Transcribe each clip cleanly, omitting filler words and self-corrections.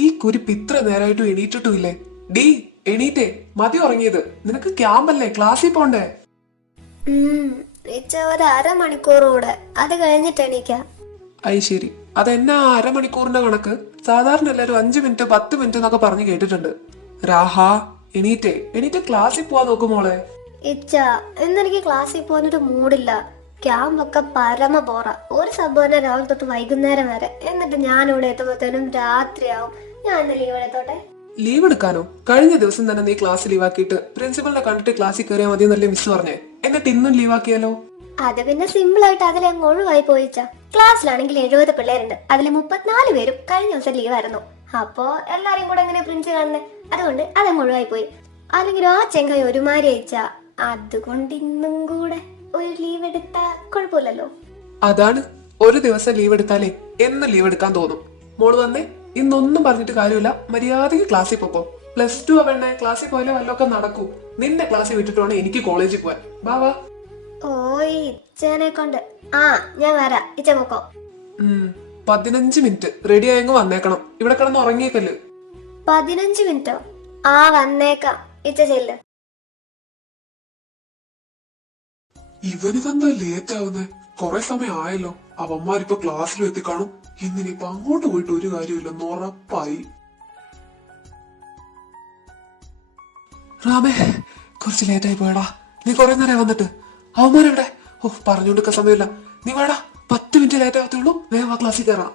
ഈ കുരിപ്പ് ഇത്ര നേരമായിട്ടും എണീറ്റിട്ടുമില്ലേ? ഡീ, എണീറ്റേ, മതി ഉറങ്ങിയത്. നിനക്ക് ക്യാമ്പല്ലേ, ക്ലാസ്സിൽ പോണ്ടേ? ഒരു അരമണിക്കൂർ കൂടെ, അത് കഴിഞ്ഞിട്ട് എണീക്കാം. അയ് ശരി, അതെന്നാ അരമണിക്കൂറിന്റെ കണക്ക്? സാധാരണ എല്ലാരും 5 മിനിറ്റ് 10 മിനിറ്റ് എന്നൊക്കെ പറഞ്ഞു കേട്ടിട്ടുണ്ട്. രാഹാ, എണീറ്റേ ക്ലാസ്സിൽ പോവാൻ നോക്കുമോളെ. ഇച്ച, ഇന്നെനിക്ക് ക്ലാസ്സിൽ പോകാനൊരു മൂടില്ല. ക്യാമ്പൊക്കെ പരമ പോറ. ഒരു സംഭവം രാവിലെ തൊട്ട് വൈകുന്നേരം വരെ, എന്നിട്ട് ഞാൻ ഇവിടെ എത്തുമ്പോഴത്തേനും രാത്രിയാവും. ഞാൻ ഇന്ന് ലീവ് എടുത്തോട്ടെ? ലീവ് എടുക്കാനോ? കഴിഞ്ഞ ദിവസം തന്നെ നീ ക്ലാസ് ലീവാക്കിയിട്ട് പ്രിൻസിപ്പലിനെ കണ്ടിട്ട് ക്ലാസ്സിൽ കയറിയാൽ മതി എന്നല്ലേ മിസ് പറഞ്ഞേ. എന്നിട്ട് ഇന്നും ലീവാക്കിയാലോ? അത് പിന്നെ സിമ്പിൾ ആയിട്ട് അതിലെ അങ്ങ് ഒഴിവായി പോയിച്ച. ക്ലാസ്സിലാണെങ്കിൽ 70 പിള്ളേരുണ്ട്, അതിൽ 34 പേരും കഴിഞ്ഞ ദിവസം ലീവായിരുന്നു. അപ്പോ എല്ലാരും കൂടെ എങ്ങനെ പ്രിൻസ് കാണുന്നേ? അതുകൊണ്ട് അതങ്ങ് ഒഴിവായി പോയി. അല്ലെങ്കിൽ ആ ചെങ്കായി ഒരുമാതിരി അയച്ച. അതുകൊണ്ട് ഇന്നും കൂടെ ഒരു ലീവ് എടുത്താ കുഴപ്പമില്ലല്ലോ. അതാണ്, ഒരു ദിവസം ലീവ് എടുത്താലേ എന്ന് ലീവ് എടുക്കാൻ തോന്നും. മോള് വന്നേ, ഇന്നൊന്നും പറഞ്ഞിട്ട് കാര്യമില്ല, മര്യാദയ്ക്ക് ക്ലാസ്സിൽ പോക്കോ. +2 ആവണേ, ക്ലാസ്സിൽ പോയാലേ വല്ലതൊക്കെ നടക്കൂ. നിന്റെ ക്ലാസ്സിൽ വിട്ടിട്ട് വേണം എനിക്ക് കോളേജിൽ പോവാൻ. വാ. ഓ, ഇച്ചനെ കൊണ്ട്. ഞാൻ വരാം, ഇച്ച പോക്കോ. 15 മിനിറ്റ് റെഡി ആയെങ്കിൽ വന്നേക്കണം. ഇവിടെ കിടന്ന് ഉറങ്ങിയേക്കല്ലേ. 15 മിനിറ്റോ? വന്നേക്കാം, ഇച്ച ചെല്ല്. ഇവനിതെന്താ ലേറ്റ് ആവുന്നേ? കൊറേ സമയം ആയല്ലോ. അവന്മാരിപ്പോ ക്ലാസ്സിലും എത്തിക്കാണും. ഇന്നിനിപ്പോ അങ്ങോട്ട് പോയിട്ട് ഒരു കാര്യമില്ലെന്ന് ഉറപ്പായി. റാമേ, കുറച്ച് ലേറ്റ് ആയി പോയടാ. നീ കൊറേ നേരം വന്നിട്ട്. അവന്മാരെവിടെ? പറഞ്ഞോണ്ടിരിക്കാൻ സമയമില്ല. നീ വേടാ, 10 മിനിറ്റ് ലേറ്റ് ആകത്തുള്ളൂ. വേഗം ആ ക്ലാസ്സിൽ കയറാം.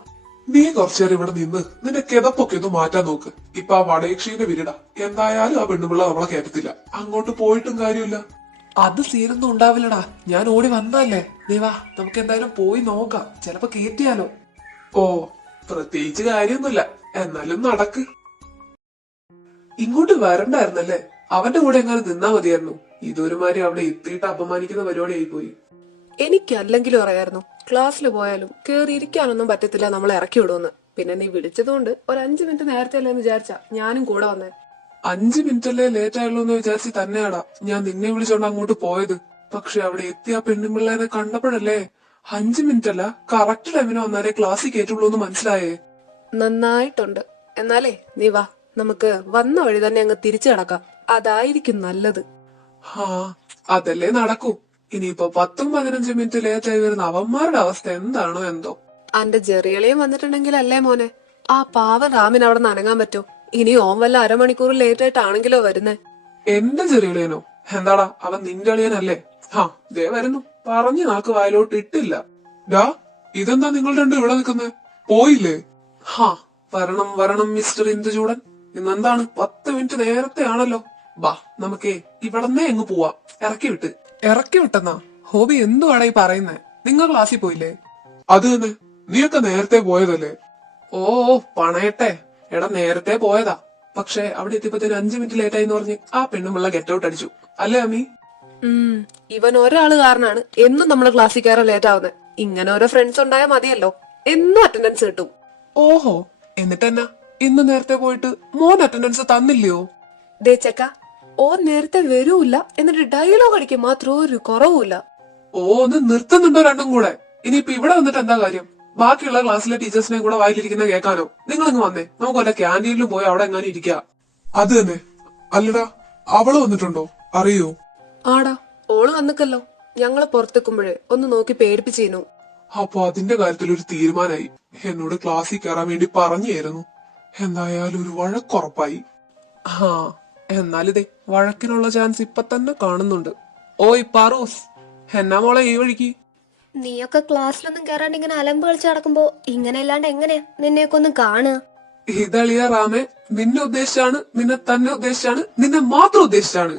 നീ കുറച്ചേരം ഇവിടെ നിന്ന് നിന്റെ കിതപ്പൊക്കെ ഒന്ന് മാറ്റാൻ നോക്ക്. ഇപ്പൊ ആ വടയക്ഷീന്റെ വീരിടാ. എന്തായാലും ആ പെണ്ണുപിള്ള നമ്മളെ കയറ്റത്തില്ല. അങ്ങോട്ട് പോയിട്ടും കാര്യമില്ല. അത് സീനൊന്നും ഉണ്ടാവില്ലടാ. ഞാൻ ഓടി വന്നല്ലേ. നീ വാ, നമുക്ക് എന്തായാലും പോയി നോക്കാം. ചിലപ്പോ കേറ്റിയാലോ. ഓ, പ്രത്യേകിച്ച് കാര്യമൊന്നുമില്ല. എന്നാലും നടക്ക്. ഇങ്ങോട്ട് വരണ്ടായിരുന്നല്ലേ? അവന്റെ കൂടെ എങ്ങനെ നിന്നാ മതിയായിരുന്നു. ഇതൊരുമാതിരി അവിടെ എത്തിയിട്ട് അപമാനിക്കുന്ന പരിപാടിയായി പോയി. എനിക്കല്ലെങ്കിലും അറിയായിരുന്നു, ക്ലാസ്സിൽ പോയാലും കേറി ഇരിക്കാനൊന്നും പറ്റത്തില്ല, നമ്മളെ ഇറക്കി വിടുമെന്ന്. പിന്നെ നീ വിളിച്ചതുകൊണ്ട് ഒരു 5 മിനിറ്റ് നേരത്തെ അല്ലേന്ന് വിചാരിച്ചാ ഞാനും കൂടെ വന്നേ. 5 മിനിറ്റല്ലേ ലേറ്റ് ആയുള്ളൂ എന്ന് വിചാരിച്ച് തന്നെയാടാ ഞാൻ നിന്നെ വിളിച്ചോണ്ട് അങ്ങോട്ട് പോയത്. പക്ഷെ അവിടെ എത്തിയ പെണ്ണുപിള്ളേനെ കണ്ടപ്പോഴല്ലേ 5 മിനിറ്റ് അല്ല, കറക്റ്റ് ടൈമിന് വന്നാലേ ക്ലാസ്സിൽ കേറ്റുള്ളൂ എന്ന് മനസ്സിലായേ. നന്നായിട്ടുണ്ട്. എന്നാലേ നീ വാ, നമുക്ക് വന്ന വഴി തന്നെ അങ്ങ് തിരിച്ചു കിടക്കാം. അതായിരിക്കും നല്ലത്. അതല്ലേ നടക്കൂ. ഇനിയിപ്പോ 10-15 മിനിറ്റ് ലേറ്റ് ആയി വരുന്ന അവന്മാരുടെ അവസ്ഥ എന്താണോ എന്തോ. അന്റെ ജെറിയളിയും വന്നിട്ടുണ്ടെങ്കിൽ അല്ലേ മോനെ, ആ പാവ റാമിന് അവിടെ നനങ്ങാൻ പറ്റോ? ഇനി ഓൻ വല്ല അരമണിക്കൂർ ലേറ്റ് ആയിട്ടാണെങ്കിലോ വരുന്നേ. എന്റെ ചെറിയളിയനോ? എന്താടാ, അവൻ നിന്റെ അളിയനല്ലേ? ദേ വരുന്നു. പറഞ്ഞു നാക്ക് വായിലോട്ട് ഇട്ടില്ല. ഡാ, ഇതെന്താ നിങ്ങൾ രണ്ടും ഇവിടെ നിൽക്കുന്നേ? പോയില്ലേ? വരണം മിസ്റ്റർ ഇന്ദുചൂടൻ. ഇന്നെന്താണ് 10 മിനിറ്റ് നേരത്തെ ആണല്ലോ. ബാ, നമുക്കേ ഇവിടന്നേ എങ്ങ് പോവാം. ഇറക്കി വിട്ടെന്നാ? ഹോബി എന്തുവാടാ ഈ പറയുന്നേ? നിങ്ങൾ ക്ലാസ്സിൽ പോയില്ലേ? അത് തന്നെ, നീയൊക്കെ നേരത്തെ പോയതല്ലേ? ഓ, പണയട്ടെ. എടാ, നേരത്തെ പോയതാ. പക്ഷെ അവിടെ എത്തിയപ്പോഴത്തേന് 5 മിനിറ്റ് ലേറ്റ് ആയി എന്ന് പറഞ്ഞ് ആ പെണ്ണുമുള്ള ഗെറ്റ് ഔട്ട് അടിച്ചു. അല്ലേ അമ്മി? ഇവൻ ഒരാള് കാരണമാണ് എന്നും നമ്മള് ക്ലാസ്സിൽ കയറാൻ ലേറ്റ് ആവുന്നത്. ഇങ്ങനെ ഓരോ ഫ്രണ്ട്സ് ഉണ്ടായാൽ മതിയല്ലോ, എന്നും അറ്റൻഡൻസ് കിട്ടും. ഓഹോ, എന്നിട്ട് എന്നാ ഇന്ന് നേരത്തെ പോയിട്ട് മോൻ അറ്റൻഡൻസ് തന്നില്ലയോ? ദേ ചെക്ക, ഓ നേരത്തെ വരൂല്ല, എന്നിട്ട് ഡയലോഗ് അടിക്കാൻ മാത്രം ഒരു കുറവുമില്ല. ഒന്ന് നിർത്തുന്നുണ്ടോ രണ്ടും കൂടെ? ഇനിയിപ്പൊ ഇവിടെ വന്നിട്ട് എന്താ കാര്യം? ബാക്കിയുള്ള ക്ലാസ്സിലെ ടീച്ചേഴ്സിനെ കൂടെ വായിലിരിക്കുന്ന കേൾക്കാനോ? നിങ്ങൾ ഇങ്ങ് വന്നേ, നമുക്ക് വല്ല ക്യാൻറ്റീനിലും പോയി അവിടെ എങ്ങാനും ഇരിക്കുക. അത് തന്നെ. അല്ലടാ, അവള് വന്നിട്ടുണ്ടോ? അറിയോ? ആടാ, ഓള് വന്നിക്കല്ലോ. ഞങ്ങള് പുറത്തെക്കുമ്പോഴേ ഒന്ന് നോക്കി പേടിപ്പിച്ചേനു. അപ്പൊ അതിന്റെ കാര്യത്തിൽ ഒരു തീരുമാനമായി. എന്നോട് ക്ലാസ്സിൽ കയറാൻ വേണ്ടി പറഞ്ഞായിരുന്നു. എന്തായാലും ഒരു വഴക്കുറപ്പായി. എന്നാലിതേ വഴക്കിനുള്ള ചാൻസ് ഇപ്പൊ തന്നെ കാണുന്നുണ്ട്. ഓയ് പാറൂസ്, എന്നാ മോളെ ഈ വഴിക്ക്? നീയൊക്കെ ക്ലാസ്സിലൊന്നും കയറാണ്ട് ഇങ്ങനെ അലമ്പ് കളിച്ച് നടക്കുമ്പോ ഇങ്ങനെ അല്ലാണ്ട് എങ്ങനെയാ നിന്നെയൊക്കെ ഒന്ന് കാണുക? ഇതളിയ റാമേ, നിന്നെ ഉദ്ദേശിച്ചാണ്, നിന്നെ തന്നെ ഉദ്ദേശിച്ചാണ്, നിന്നെ മാത്രം ഉദ്ദേശിച്ചാണ്.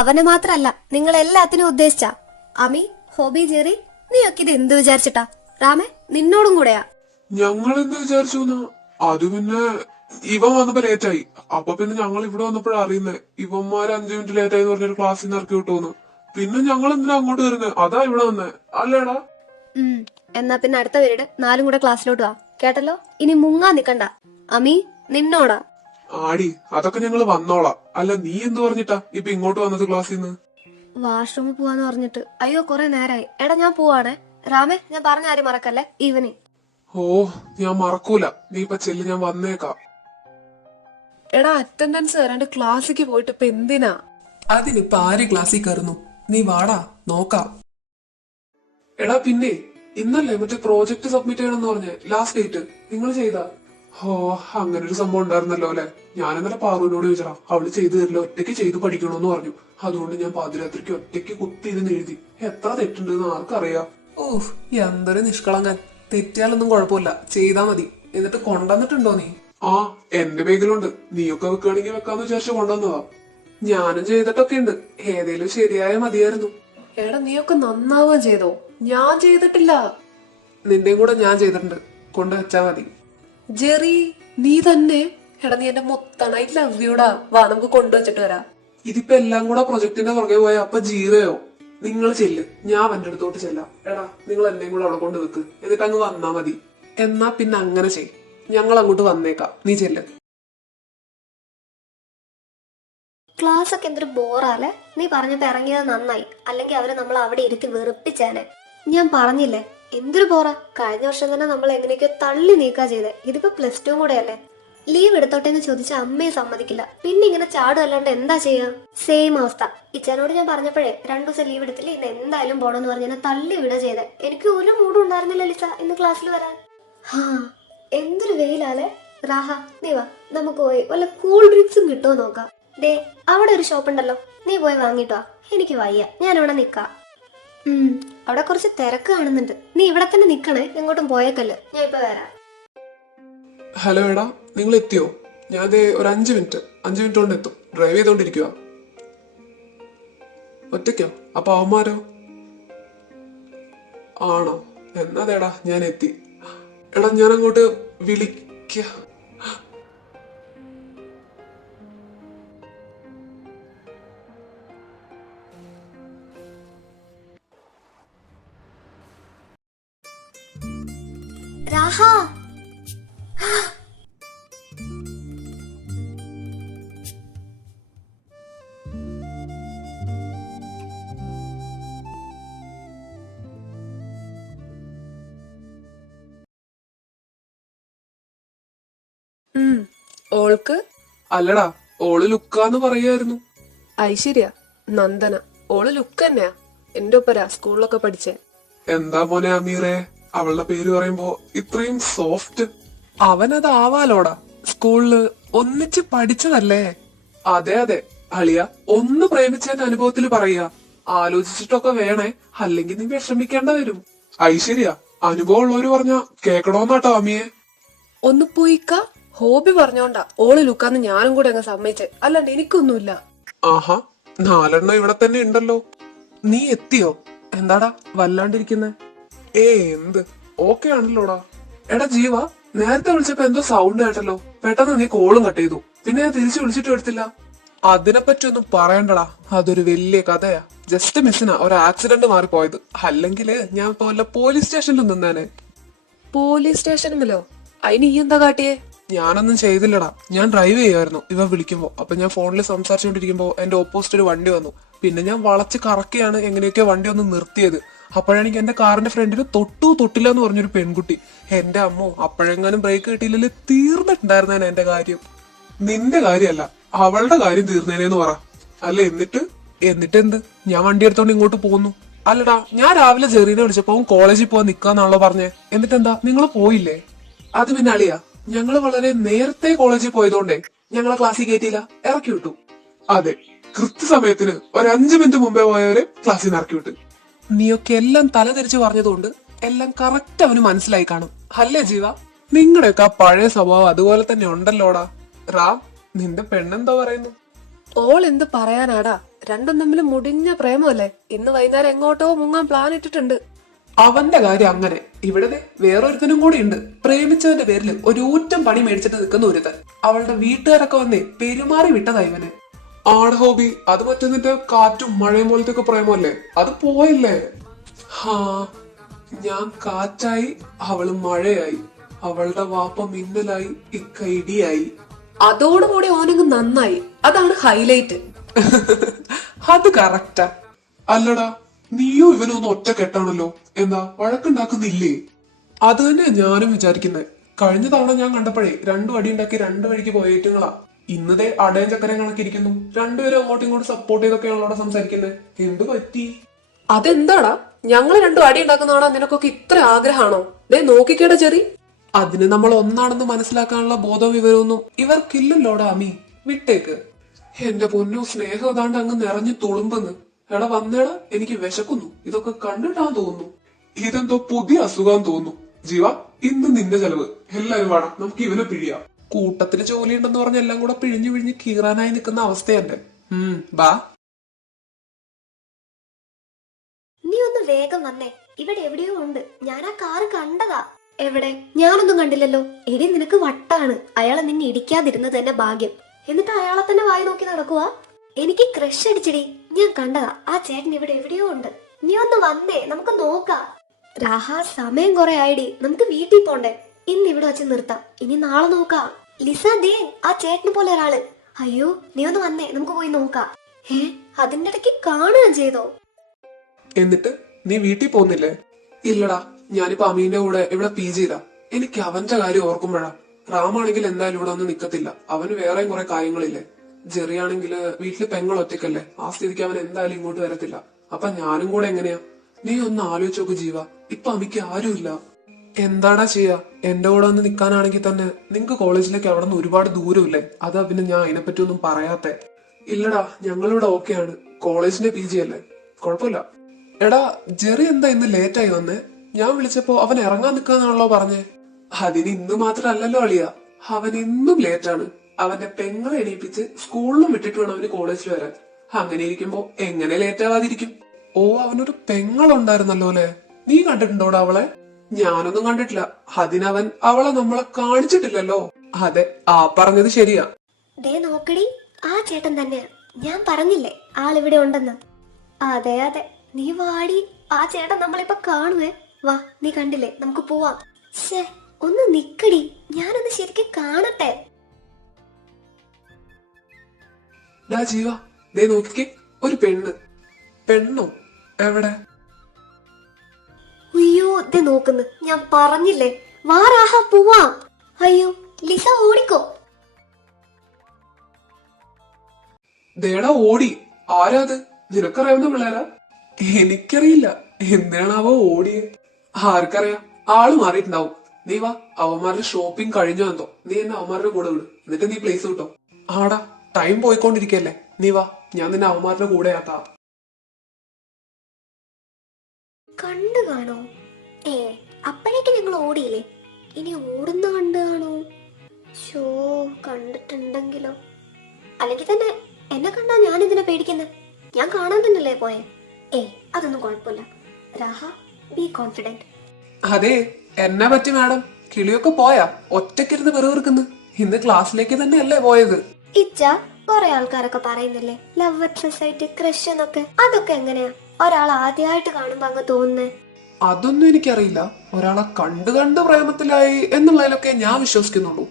അവനെ മാത്രല്ല, നിങ്ങൾ എല്ലാത്തിനും ഉദ്ദേശിച്ചാ. അമി, ഹോബി, ജെറി, നീയൊക്കെ ഇത് എന്ത് വിചാരിച്ചിട്ടാ? റാമേ, നിന്നോടും കൂടെയാ. ഞങ്ങൾ എന്ത് വിചാരിച്ചു? അത് പിന്നെ ഇവൻ വന്നപ്പോ ലേറ്റായി. അപ്പൊ പിന്നെ ഞങ്ങൾ ഇവിടെ വന്നപ്പോഴാ അറിയുന്നേ ഇവന്മാര് 5 മിനിറ്റ് ലേറ്റായി എന്ന് പറഞ്ഞൊരു ക്ലാസ്സിൽ നിന്ന് ഇറക്കി വിട്ടോന്ന്. പിന്നെ ഞങ്ങൾ എന്തിനാ അങ്ങോട്ട് വരുന്നേ? അതാ ഇവിടെ വന്നേ, അല്ലേടാ? എന്നാ പിന്നെ അടുത്ത പീരീഡ് 4 കൂടെ ക്ലാസ്സിലോട്ട് വാ, കേട്ടല്ലോ? ഇനി മുങ്ങാ നിക്കണ്ട. അമി, നിന്നോടാ. ആടി, അതൊക്കെ ഞങ്ങൾ വന്നോളാം. അല്ല, നീ എന്ത് പറഞ്ഞിട്ടാ ഇപ്പൊ ഇങ്ങോട്ട് വന്നത് ക്ലാസ്സിൽ നിന്ന്? വാഷ്റൂമിൽ പോവാന്ന് പറഞ്ഞിട്ട്. അയ്യോ, കൊറേ നേരായി. എടാ, ഞാൻ പോവാണേ. റാമേ, ഞാൻ പറഞ്ഞ ആരും മറക്കല്ലേ. ഈവനിങ്. ഓ, ഞാൻ മറക്കൂല. നീ ഇപ്പൊ ചെല്ല്, ഞാൻ വന്നേക്കാം. എടാ അറ്റൻഡൻസ് തരാണ്ട് ക്ലാസ്സിക്ക് പോയിട്ട് ഇപ്പൊ എന്തിനാ? അതിനിപ്പോ ആര് ക്ലാസ്സിൽ കയറുന്നു? നീ വാടാ നോക്കാം. എടാ പിന്നെ ഇന്നല്ലേ മറ്റേ പ്രോജക്ട് സബ്മിറ്റ് ചെയ്യണമെന്ന് പറഞ്ഞേ ലാസ്റ്റ് ഡേറ്റ്, നിങ്ങൾ ചെയ്താ? ഓ, അങ്ങനെ ഒരു സംഭവം ഉണ്ടായിരുന്നല്ലോ അല്ലെ. ഞാൻ ഇന്നലെ പാറുവിനോട് ചോദിച്ചാ, അവള് ചെയ്തു തരില്ല, ഒറ്റയ്ക്ക് ചെയ്ത് പഠിക്കണോന്ന് പറഞ്ഞു. അതുകൊണ്ട് ഞാൻ പാതിരാത്രിക്ക് ഒറ്റയ്ക്ക് കുത്തിയിരുന്ന് എഴുതി. എത്ര തെറ്റുണ്ടെന്ന് ആർക്കറിയാം. ഓഹ്, എന്തൊരു നിഷ്കളങ്കൻ. തെറ്റിയാലൊന്നും കുഴപ്പമില്ല, ചെയ്താ മതി. എന്നിട്ട് കൊണ്ടുവന്നിട്ടുണ്ടോ നീ? ആ, എന്റെ ബാഗിലുണ്ട്. നീയൊക്കെ വെക്കുകയാണെങ്കിൽ വെക്കാന്ന് വിചാരിച്ചു കൊണ്ടുവന്നതാ. ഞാനും ചെയ്തിട്ടൊക്കെ ഉണ്ട്. ഏതേലും ശരിയായ മതിയായിരുന്നു. എടാ നീയൊക്കെ നന്നാവുകയും ചെയ്തോ? ഞാൻ ചെയ്തിട്ടില്ല. നിന്റെയും കൂടെ ഞാൻ ചെയ്തിട്ടുണ്ട്, കൊണ്ടുവച്ചാ മതി. ജെറി നീ തന്നെ? എടാ നീ എന്റെ മൊത്തണ ലവ് യൂടാ. വാ നമുക്ക് കൊണ്ടുവച്ചിട്ട് വരാം. ഇതിപ്പോ എല്ലാം കൂടെ പ്രൊജക്ടിന്റെ പുറകെ പോയ അപ്പൊ ജീവയോ? നിങ്ങൾ ചെല്ല്, ഞാൻ എന്റെ അടുത്തോട്ട് ചെല്ലാം. എടാ നിങ്ങൾ എന്നെയും കൂടെ അവിടെ കൊണ്ട് വെക്ക്, എന്നിട്ട് അങ്ങ് വന്നാ മതി. എന്നാ പിന്നെ അങ്ങനെ ചെയ്, ഞങ്ങൾ അങ്ങോട്ട് വന്നേക്കാം, നീ ചെല്ല്. ക്ലാസ് ഒക്കെ എന്തൊരു ബോറാല്ലേ. നീ പറഞ്ഞപ്പോ ഇറങ്ങിയത് നന്നായി, അല്ലെങ്കിൽ അവര് നമ്മൾ അവിടെ ഇരുത്തി വെറുപ്പിച്ചേനെ. ഞാൻ പറഞ്ഞില്ലേ എന്തൊരു ബോറാ. കഴിഞ്ഞ വർഷം തന്നെ നമ്മൾ എങ്ങനെയൊക്കെയോ തള്ളി നീക്കാ ചെയ്തേ. ഇതിപ്പോ +2 കൂടെ അല്ലേ. ലീവ് എടുത്തോട്ടെന്ന് ചോദിച്ച അമ്മയെ സമ്മതിക്കില്ല. പിന്നെ ഇങ്ങനെ ചാടും അല്ലാണ്ട് എന്താ ചെയ്യാ? സെയിം അവസ്ഥ. ഇച്ചാനോട് ഞാൻ പറഞ്ഞപ്പോഴേ 2 ദിവസം ലീവ് എടുത്തില്ല, ഇന്ന് എന്തായാലും പോണെന്ന് പറഞ്ഞ എന്നെ തള്ളി വിട ചെയ്തേ. എനിക്ക് ഒരു മൂഡും ഉണ്ടായിരുന്നില്ല ലിസ ഇന്ന് ക്ലാസ്സിൽ വരാൻ. ഹാ, എന്തൊരു വെയിലാലേ. റാഹ നീ വാ, നമുക്ക് പോയി വല്ല കൂൾ ഡ്രിങ്ക്സും കിട്ടുമോ നോക്കാം. ദേ അവിടെ ഒരു ഷോപ്പ് ഉണ്ടല്ലോ, നീ പോയി വാങ്ങിട്ടോ. എനിക്ക് വയ്യ, ഞാൻ ഇവിടെ നിക്കാം. അവിടെ കുറച്ച് തിരക്ക് കാണുന്നുണ്ട്. നീ ഇവിടെ തന്നെ നിക്കണേ, എങ്ങോട്ടും പോയേക്കല്ലോ. ഞാൻ ഇപ്പൊ വരാം. ഹലോ എടാ, നിങ്ങൾ എത്തിയോ? ഞാൻ ഒരു 5 മിനിറ്റ് കൊണ്ട് എത്തും. ഡ്രൈവ് ചെയ്തോണ്ടിരിക്കുക. ഒറ്റയ്ക്കോ? അപ്പൊ അവന്മാരോ? ആണോ? എന്നാതേടാ ഞാൻ എത്തി. എടാ ഞാൻ അങ്ങോട്ട് വിളിക്ക. രാഹ, ഓൾക്ക് അല്ലടാ, ഓള് ലുക്കാന്ന് പറയായിരുന്നു. ഐശ്വര്യ നന്ദന. ഓള് ലുക്ക് തന്നെയാ. എന്റെ ഒപ്പരാ സ്കൂളിലൊക്കെ പഠിച്ചേ. എന്താ മോനെ അമീറെ, അവളുടെ പേര് പറയുമ്പോ ഇത്രയും സോഫ്റ്റ്. അവനത് ആവാലോടാ, സ്കൂളില് ഒന്നിച്ച് പഠിച്ചതല്ലേ. അതെ അതെ അളിയ, ഒന്ന് പ്രേമിച്ചതിന്റെ അനുഭവത്തിൽ പറയാ. ആലോചിച്ചിട്ടൊക്കെ വേണേ, അല്ലെങ്കിൽ നീ വിഷമിക്കേണ്ട വരും. ഐശ്വര്യ, അനുഭവം ഉള്ളവര് പറഞ്ഞ കേക്കണോന്നാട്ടോ അമ്മിയെ. ഒന്ന് പോയിക്ക. ഹോബി പറഞ്ഞോണ്ടാ ഓള് ലുക്കാന്ന് ഞാനും കൂടെ അങ്ങ് സമ്മതിച്ചേ, അല്ലാണ്ട് എനിക്കൊന്നുമില്ല. ആഹാ, 4 ഇവിടെ തന്നെ ഉണ്ടല്ലോ. നീ എത്തിയോ? എന്താടാ വല്ലാണ്ടിരിക്കുന്നെ? എന്ത് ഓക്കെ ആണല്ലോടാ. എടാ ജീവ, നേരത്തെ വിളിച്ചപ്പോ എന്തോ സൗണ്ട് കേട്ടല്ലോ. പെട്ടെന്ന് നീ കോളും കട്ട് ചെയ്തു. പിന്നെ ഞാൻ തിരിച്ചു വിളിച്ചിട്ട് എടുത്തില്ല. അതിനെപ്പറ്റി ഒന്നും പറയണ്ടടാ, അതൊരു വലിയ കഥയാ. ജസ്റ്റ് മിസ്സിനാ ഒരു ആക്സിഡന്റ് മാറിപ്പോയത്. അല്ലെങ്കില് ഞാൻ ഇപ്പൊ വല്ല പോലീസ് സ്റ്റേഷനിൽ നിന്നേനെ. പോലീസ് സ്റ്റേഷനിലോ? അതിന് ഈ എന്താ കാട്ടിയേ? ഞാനൊന്നും ചെയ്തില്ലടാ, ഞാൻ ഡ്രൈവ് ചെയ്യുമായിരുന്നു ഇവ വിളിക്കുമ്പോ. അപ്പൊ ഞാൻ ഫോണിൽ സംസാരിച്ചുകൊണ്ടിരിക്കുമ്പോ എന്റെ ഓപ്പോസിറ്റ് ഒരു വണ്ടി വന്നു. പിന്നെ ഞാൻ വളച്ച് കറക്കിയാണ് എങ്ങനെയൊക്കെ വണ്ടി ഒന്ന് നിർത്തിയത്. അപ്പോഴാണെങ്കിൽ എന്റെ കാറിന്റെ ഫ്രണ്ടിൽ തൊട്ടില്ല എന്ന് പറഞ്ഞൊരു പെൺകുട്ടി. എന്റെ അമ്മോ, അപ്പോഴെങ്ങാനും ബ്രേക്ക് കിട്ടിയില്ലെങ്കിൽ തീർന്നിട്ടുണ്ടായിരുന്നേനെ എന്റെ കാര്യം. നിന്റെ കാര്യമല്ല, അവളുടെ കാര്യം തീർന്നേനേന്ന് പറ. അല്ല എന്നിട്ട് എന്ത്, ഞാൻ വണ്ടി എടുത്തോണ്ട് ഇങ്ങോട്ട് പോന്നു. അല്ലടാ, ഞാൻ രാവിലെ ജെറീനെ വിളിച്ചപ്പോ കോളേജിൽ പോവാൻ നിക്കാന്നാണല്ലോ പറഞ്ഞേ. എന്നിട്ടെന്താ നിങ്ങൾ പോയില്ലേ? അത് പിന്നെ അളിയാ, ഞങ്ങള് വളരെ നേരത്തെ കോളേജിൽ പോയതുകൊണ്ടേ ഞങ്ങളെ ക്ലാസ്സിൽ കയറ്റിയില്ല, ഇറക്കി വിട്ടു. അതെ, കൃത്യസമയത്തിന് ഒരു 5 മിനിറ്റ് മുമ്പേ പോയവരെ ക്ലാസ്സിൽ നിന്ന് ഇറക്കി വിട്ടു. നീയൊക്കെ എല്ലാം തലതിരിച്ച് പറഞ്ഞതുകൊണ്ട് എല്ലാം കറക്റ്റ് അവന് മനസ്സിലായി കാണും അല്ലേ ജീവ? നിങ്ങളുടെയൊക്കെ ആ പഴയ സ്വഭാവം അതുപോലെ തന്നെ ഉണ്ടല്ലോടാ. റാം, നിന്റെ പെണ്ണെന്താ പറയുന്നു? ഓൾ എന്ത് പറയാനാടാ, രണ്ടും തമ്മിൽ മുടിഞ്ഞ പ്രേമല്ലേ. ഇന്ന് വൈകുന്നേരം എങ്ങോട്ടോ മുങ്ങാൻ പ്ലാൻ ഇട്ടിട്ടുണ്ട്. അവന്റെ കാര്യം അങ്ങനെ. ഇവിടെ വേറൊരുത്തനും കൂടി ഉണ്ട്. പ്രേമിച്ചവന്റെ പേരിൽ ഒരു ഊറ്റം പണി മേടിച്ചിട്ട് നിൽക്കുന്ന ഒരുത്തൻ. അവളുടെ വീട്ടുകാരൊക്കെ വന്നേ പെരുമാറി വിട്ടതാ ഇവന്. ആട് ഹോബി, അത് മറ്റേ നിന്റെ കാറ്റും മഴയും പോലത്തെ ഒക്കെ പ്രേമല്ലേ, അത് പോയില്ലേ? ഹാ, ഞാൻ കാറ്റായി, അവള് മഴയായി, അവളുടെ വാപ്പ മിന്നലായി, ഇക്ക ഇടിയായി. അതോടുകൂടി ഓനങ്ങ് നന്നായി. അതാണ് ഹൈലൈറ്റ്. അത് കറക്റ്റാ. അല്ലടാ, നീയോ ഇവനൊന്നും ഒറ്റ കെട്ടാണല്ലോ. എന്താ വഴക്കുണ്ടാക്കുന്നില്ലേ? അത് തന്നെ ഞാനും വിചാരിക്കുന്നത്. കഴിഞ്ഞ തവണ ഞാൻ കണ്ടപ്പോഴേ 2 അടി ഉണ്ടാക്കി 2 വഴിക്ക് പോയേറ്റുങ്ങളാ. ഇന്നതേ അടയും ചക്കരയും കണക്കിരിക്കുന്നു. രണ്ടുപേരും അങ്ങോട്ടും ഇങ്ങോട്ടും സപ്പോർട്ട് ചെയ്തൊക്കെയാണല്ലോ സംസാരിക്കുന്നത്. എന്ത് പറ്റി? അതെന്താടാ ഞങ്ങള് രണ്ടും അടി ഉണ്ടാക്കുന്നതാണോ നിനക്കൊക്കെ ഇത്ര ആഗ്രഹമാണോ? ദേ നോക്കിക്കേടാ ചെറി. അതിന് നമ്മൾ ഒന്നാണെന്ന് മനസ്സിലാക്കാനുള്ള ബോധവും വിവരമൊന്നും ഇവർക്കില്ലല്ലോടാ അമി. വിട്ടേക്ക്. എന്റെ പൊന്നു സ്നേഹം ഏതാണ്ട് അങ്ങ് നിറഞ്ഞു തുളുമ്പെന്ന്. എടാ വന്നേടാ, എനിക്ക് വിശക്കുന്നു. ഇതൊക്കെ കണ്ടിട്ടാന്ന് തോന്നുന്നു. ഇതെന്തോ പുതിയ അസുഖം തോന്നുന്നു. ജീവ, ഇന്ന് നിന്റെ ചെലവ്. എല്ലാവരും വേണം, നമുക്ക് ഇവനെ പിഴിയാം. കൂട്ടത്തിന് ജോലി ഉണ്ടെന്ന് പറഞ്ഞ എല്ലാം കൂടെ പിഴിഞ്ഞു പിഴിഞ്ഞ് കീറാനായി നിൽക്കുന്ന അവസ്ഥയല്ലേ. ബാ. നീ ഒന്ന് വേഗം വന്നേ, ഇവിടെ എവിടെയോ ഉണ്ട്. ഞാൻ ആ കാറ് കണ്ടതാ. എവിടെ? ഞാനൊന്നും കണ്ടില്ലല്ലോ. എടി നിനക്ക് വട്ടാണ്. അയാളെ നിന്നെ ഇടിക്കാതിരുന്നത് തന്നെ ഭാഗ്യം. എന്നിട്ട് അയാളെ തന്നെ വായി നോക്കി നടക്കുവാ. എനിക്ക് ക്രഷ് അടിച്ചടി. ഞാൻ കണ്ടതാ. ആ ചേട്ടൻ ഇവിടെ എവിടെയോ ഉണ്ട്. നീ ഒന്ന് വന്നേ, നമുക്ക് നോക്കാം. രാഹ, സമയം കുറെ ആയിടി. നമുക്ക് വീട്ടിൽ പോണ്ടേ? ഇന്ന് ഇവിടെ വെച്ച് നിർത്താം. ഇനി നാളെ നോക്കാം. ലിസ, ദേ ആ ചേട്ടനെ പോലെ ഒരാള്. അയ്യോ, നീ ഒന്ന് വന്നേ, നമുക്ക് പോയി നോക്കാം. അതിന്റെ ഇടയ്ക്ക് കാണുകയും ചെയ്തോ? എന്നിട്ട് നീ വീട്ടിൽ പോകുന്നില്ലേ? ഇല്ലടാ, ഞാനിപ്പോ അമീന്റെ കൂടെ ഇവിടെ പി ജിയിലാ. എനിക്ക് അവന്റെ കാര്യം ഓർക്കുമ്പോഴാ. റാമാണെങ്കിൽ എന്തായാലും ഇവിടെ ഒന്നും നിക്കത്തില്ല. അവന് വേറെയും കുറെ കാര്യങ്ങളില്ലേ. ജെറിയാണെങ്കില് വീട്ടില് പെങ്ങൾ ഒറ്റയ്ക്കല്ലേ. ആ സ്ഥിതിക്ക് അവൻ എന്തായാലും ഇങ്ങോട്ട് വരത്തില്ല. അപ്പൊ ഞാനും കൂടെ എങ്ങനെയാ? നീ ഒന്ന് ആലോചിച്ച് നോക്ക് ജീവ. ഇപ്പൊ അമിക്ക് ആരുമില്ല. എന്താടാ ചെയ്യാ? എന്റെ കൂടെ ഒന്ന് നിക്കാനാണെങ്കിൽ തന്നെ നിങ്ങക്ക് കോളേജിലേക്ക് അവിടെ നിന്ന് ഒരുപാട് ദൂരമില്ലേ? അതാ പിന്നെ ഞാൻ അതിനെപ്പറ്റി ഒന്നും പറയാത്തെ. ഇല്ലടാ, ഞങ്ങളിവിടെ ഓക്കെയാണ്. കോളേജിന്റെ പി ജി അല്ലേ, കുഴപ്പമില്ല. എടാ ജെറി എന്താ ഇന്ന് ലേറ്റായി വന്നേ? ഞാൻ വിളിച്ചപ്പോ അവൻ ഇറങ്ങാൻ നിക്കാന്നാണല്ലോ പറഞ്ഞേ. അതിന് ഇന്ന് മാത്രല്ലല്ലോ അളിയ, അവൻ ഇന്നും ലേറ്റാണ്. അവന്റെ പെങ്ങളെ എണീപ്പിച്ച് സ്കൂളിലും വിട്ടിട്ട് വേണം അവന് കോളേജിൽ വരാൻ. അങ്ങനെ ഇരിക്കുമ്പോ എങ്ങനെ ലേറ്റ് ആവാതിരിക്കും? ഓ, അവനൊരു പെങ്ങളുണ്ടായിരുന്നല്ലോ അല്ലെ? നീ കണ്ടിട്ടുണ്ടോടാ അവളെ? ഞാനൊന്നും കണ്ടിട്ടില്ല. അതിനവൻ അവളെ നമ്മളെ കാണിച്ചിട്ടില്ലല്ലോ. അതെ, ആ പറഞ്ഞത് ശരിയാ. ദേ നോക്കടി, ആ ചേട്ടൻ തന്നെയാ. ഞാൻ പറഞ്ഞില്ലേ ആളിവിടെ ഉണ്ടെന്ന്. അതെ അതെ, നീ വാടി. ആ ചേട്ടൻ നമ്മളിപ്പോ കാണുവേ. വാ, നീ കണ്ടില്ലേ, നമുക്ക് പോവാം. ശേ, ഒന്ന് നിക്കടി, ഞാനൊന്ന് ശരിക്കും കാണട്ടെ. ഡാ ജീവ, ദേ നോക്കിക്കേ, ഒരു പെണ്ണ്. പെണ്ണോ? എവിടെ? അയ്യോ, ദേ നോക്കുന്നു. ഞാൻ പറഞ്ഞില്ലേ, വാ രാഹ, പോവാം. അയ്യോ ലിസ, ഓടിക്കോ. ദേടാ ഓടി. ആരാ അത്? നിനക്കറിയാവുന്ന പിള്ളേരാ? എനിക്കറിയില്ല. എന്തിനാണാവോ ഓടിയെ? ആർക്കറിയാം, ആള് മാറിയിട്ടുണ്ടാവും. നീ വാ, അവന്മാരുടെ ഷോപ്പിംഗ് കഴിഞ്ഞോ എന്തോ. നീ എന്നെ അവന്മാരുടെ കൂടെ വിട്, എന്നിട്ട് നീ പ്ലേസ് കിട്ടോ. ആടാ, ടൈം പോയിക്കൊണ്ടിരിക്കല്ലേ. നീ വാ, ഞാൻ നിന്നെ അവന്മാരുടെ കൂടെ ആക്കാം. കണ്ടു കാണോ? അപ്പോഴേക്ക് ഞങ്ങൾ ഓടിയില്ലേ? ഇനി ഓടുന്ന കണ്ടു കാണോ? ഷോ, കണ്ടിട്ടുണ്ടെങ്കിലോ? അല്ലെങ്കിൽ തന്നെ എന്നെ കണ്ടാ ഞാൻ ഇതിനെ പേടിക്കുന്നത്? ഞാൻ കാണാൻ തന്നെയല്ലേ പോയെ. അതൊന്നും കുഴപ്പമില്ല. Raha, B confident. അതെ, എന്നെ പറ്റി മാഡം. കിളിയൊക്കെ പോയാ? ഒറ്റക്കിരുന്ന് വെറുതെറുക്കുന്നു. ഇന്ന് ക്ലാസ്സിലേക്ക് തന്നെയല്ലേ പോയത്? ഇച്ച, കുറെ ആൾക്കാരൊക്കെ പറയുന്നില്ലേ ലവ് അറ്റ് സൊസൈറ്റി, ക്രഷ് എന്നൊക്കെ. അതൊക്കെ എങ്ങനെയാ ഒരാൾ ആദ്യമായിട്ട് കാണുമ്പോ അങ്ങ് തോന്നുന്നേ? അതൊന്നും എനിക്കറിയില്ല. ഒരാളെ കണ്ടു കണ്ട് പ്രേമത്തിലായി എന്നുള്ളതിലൊക്കെ ഞാൻ വിശ്വസിക്കുന്നുള്ളൂ.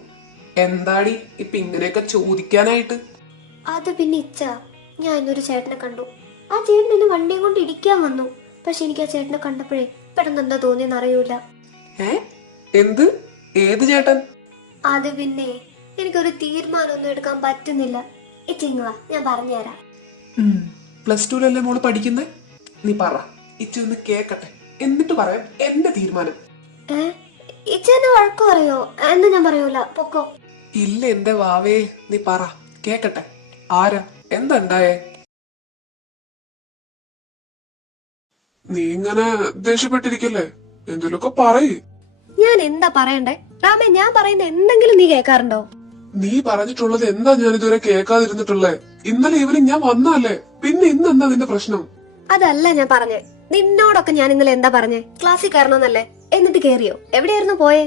എന്താടി ഇപ്പൊ ഇങ്ങനെയൊക്കെ ചോദിക്കാനായിട്ട്? അത് പിന്നെ ഇച്ച, ഞാൻ ഇന്നൊരു ചേട്ടനെ കണ്ടു. ആ ചേട്ടൻ എന്നെ വണ്ടിയും കൊണ്ട് ഇടിക്കാൻ വന്നു. പക്ഷെ എനിക്ക് ആ ചേട്ടനെ കണ്ടപ്പോഴേ പെട്ടെന്ന് എന്താ തോന്നിയെന്ന് അറിയൂല. എന്ത്? ഏത് ചേട്ടൻ? അത് പിന്നെ എനിക്കൊരു തീരുമാനമൊന്നും എടുക്കാൻ പറ്റുന്നില്ല. ഇച്ചിങ്ങ, ഞാൻ പറഞ്ഞുതരാം. +2 മോള് പഠിക്കുന്നേ? നീ പറ, ഇച്ച ഒന്ന് കേക്കട്ടെ, എന്നിട്ട് പറയാം എന്റെ തീരുമാനം. ഇച്ച എന്നെ വഴക്ക് പറയോ? എന്ന് ഞാൻ പറയൂല, പൊക്കോ. ഇല്ല എന്റെ വാവേ, നീ പറ, കേക്കട്ടെ. ആരാ? എന്താ ഉണ്ടായേ? നീ ഇങ്ങനെ ദേഷ്യപ്പെട്ടിരിക്കല്ലേ? എന്തെങ്കിലുമൊക്കെ പറയ്. ഞാൻ എന്താ പറയണ്ടേ? രാമേ, ഞാൻ പറയുന്ന എന്തെങ്കിലും നീ കേൾക്കാറുണ്ടോ? നീ പറഞ്ഞിട്ടുള്ളത് എന്താ ഞാൻ ഇതുവരെ കേൾക്കാതിരുന്നിട്ടുള്ളേ? ഇന്നലെ ഈവനിങ് ഞാൻ വന്നല്ലേ, പിന്നെ ഇന്ന് എന്താ നിന്റെ പ്രശ്നം? അതല്ല ഞാൻ പറഞ്ഞേ. നിന്നോടൊക്കെ ഞാൻ ഇന്നലെ എന്താ പറഞ്ഞേ? ക്ലാസ്സിൽ കയറണമെന്നല്ലേ? എന്നിട്ട് കേറിയോ? എവിടെയായിരുന്നു പോയേ?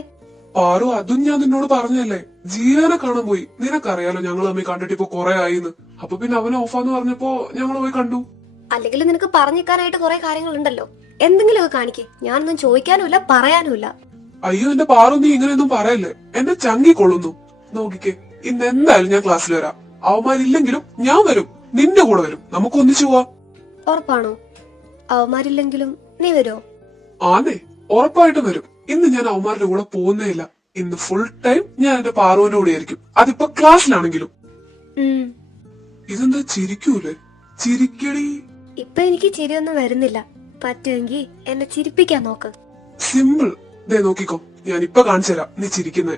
പാറു, അതും ഞാൻ നിന്നോട് പറഞ്ഞല്ലേ, ജീവനെ കാണാൻ പോയി. നിനക്കറിയാലോ ഞങ്ങൾ തമ്മിൽ കണ്ടിട്ട് ഇപ്പൊ കൊറേ ആയിന്ന്. അപ്പൊ പിന്നെ അവനെ ഓഫാന്ന് പറഞ്ഞപ്പോ ഞങ്ങൾ പോയി കണ്ടു. അല്ലെങ്കിൽ നിനക്ക് പറഞ്ഞിക്കാനായിട്ട് കുറെ കാര്യങ്ങളുണ്ടല്ലോ. എന്തെങ്കിലുമൊക്കെ കാണിക്കേ. ഞാനൊന്നും ചോദിക്കാനുമില്ല, പറയാനുമില്ല. അയ്യോ എന്റെ പാറു, നീ ഇങ്ങനെയൊന്നും പറയല്ലേ. എന്റെ ചങ്കി കൊള്ളുന്നു. നോക്കിക്കേ, ഇന്ന് എന്തായാലും ഞാൻ ക്ലാസ്സിൽ വരാം. അവന്മാരില്ലെങ്കിലും ഞാൻ വരും, നിന്റെ കൂടെ വരും. നമുക്ക് ഒന്നിച്ചു പോവാം. ഉറപ്പാണോ? അവന്മാരില്ലെങ്കിലും നീ വരുമോ? ആന്നേ, ഉറപ്പായിട്ടും വരും. ഇന്ന് ഞാൻ അവന്മാരുടെ കൂടെ പോകുന്നേ ഇല്ല. ഇന്ന് ഫുൾ ടൈം ഞാൻ എന്റെ പാറുവിന്റെ കൂടെ ആയിരിക്കും. അതിപ്പോ ക്ലാസ്സിലാണെങ്കിലും. ഉം. ഇതെന്താ ചിരിക്കൂലേ? ചിരിക്കടി. ഇപ്പൊ എനിക്ക് ചിരിയൊന്നും വരുന്നില്ല. പറ്റുമെങ്കിൽ എന്നെ ചിരിപ്പിക്കാൻ നോക്ക്. സിമ്പിൾ. ദേ നോക്കിക്കോ, ഞാൻ ഇപ്പൊ കാണിച്ചു തരാം നീ ചിരിക്കുന്നേ.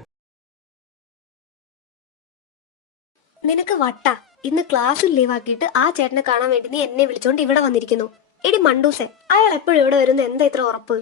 നിനക്ക് വട്ട. ഇന്ന് ക്ലാസ്സിൽ ലീവാക്കിയിട്ട് ആ ചേട്ടനെ കാണാൻ വേണ്ടി നീ എന്നെ വിളിച്ചോണ്ട് ഇവിടെ വന്നിരിക്കുന്നു. എടി മണ്ടൂസെ, അയാൾ എപ്പോഴും ഇവിടെ വരുന്ന എന്താ ഇത്ര ഉറപ്പ്?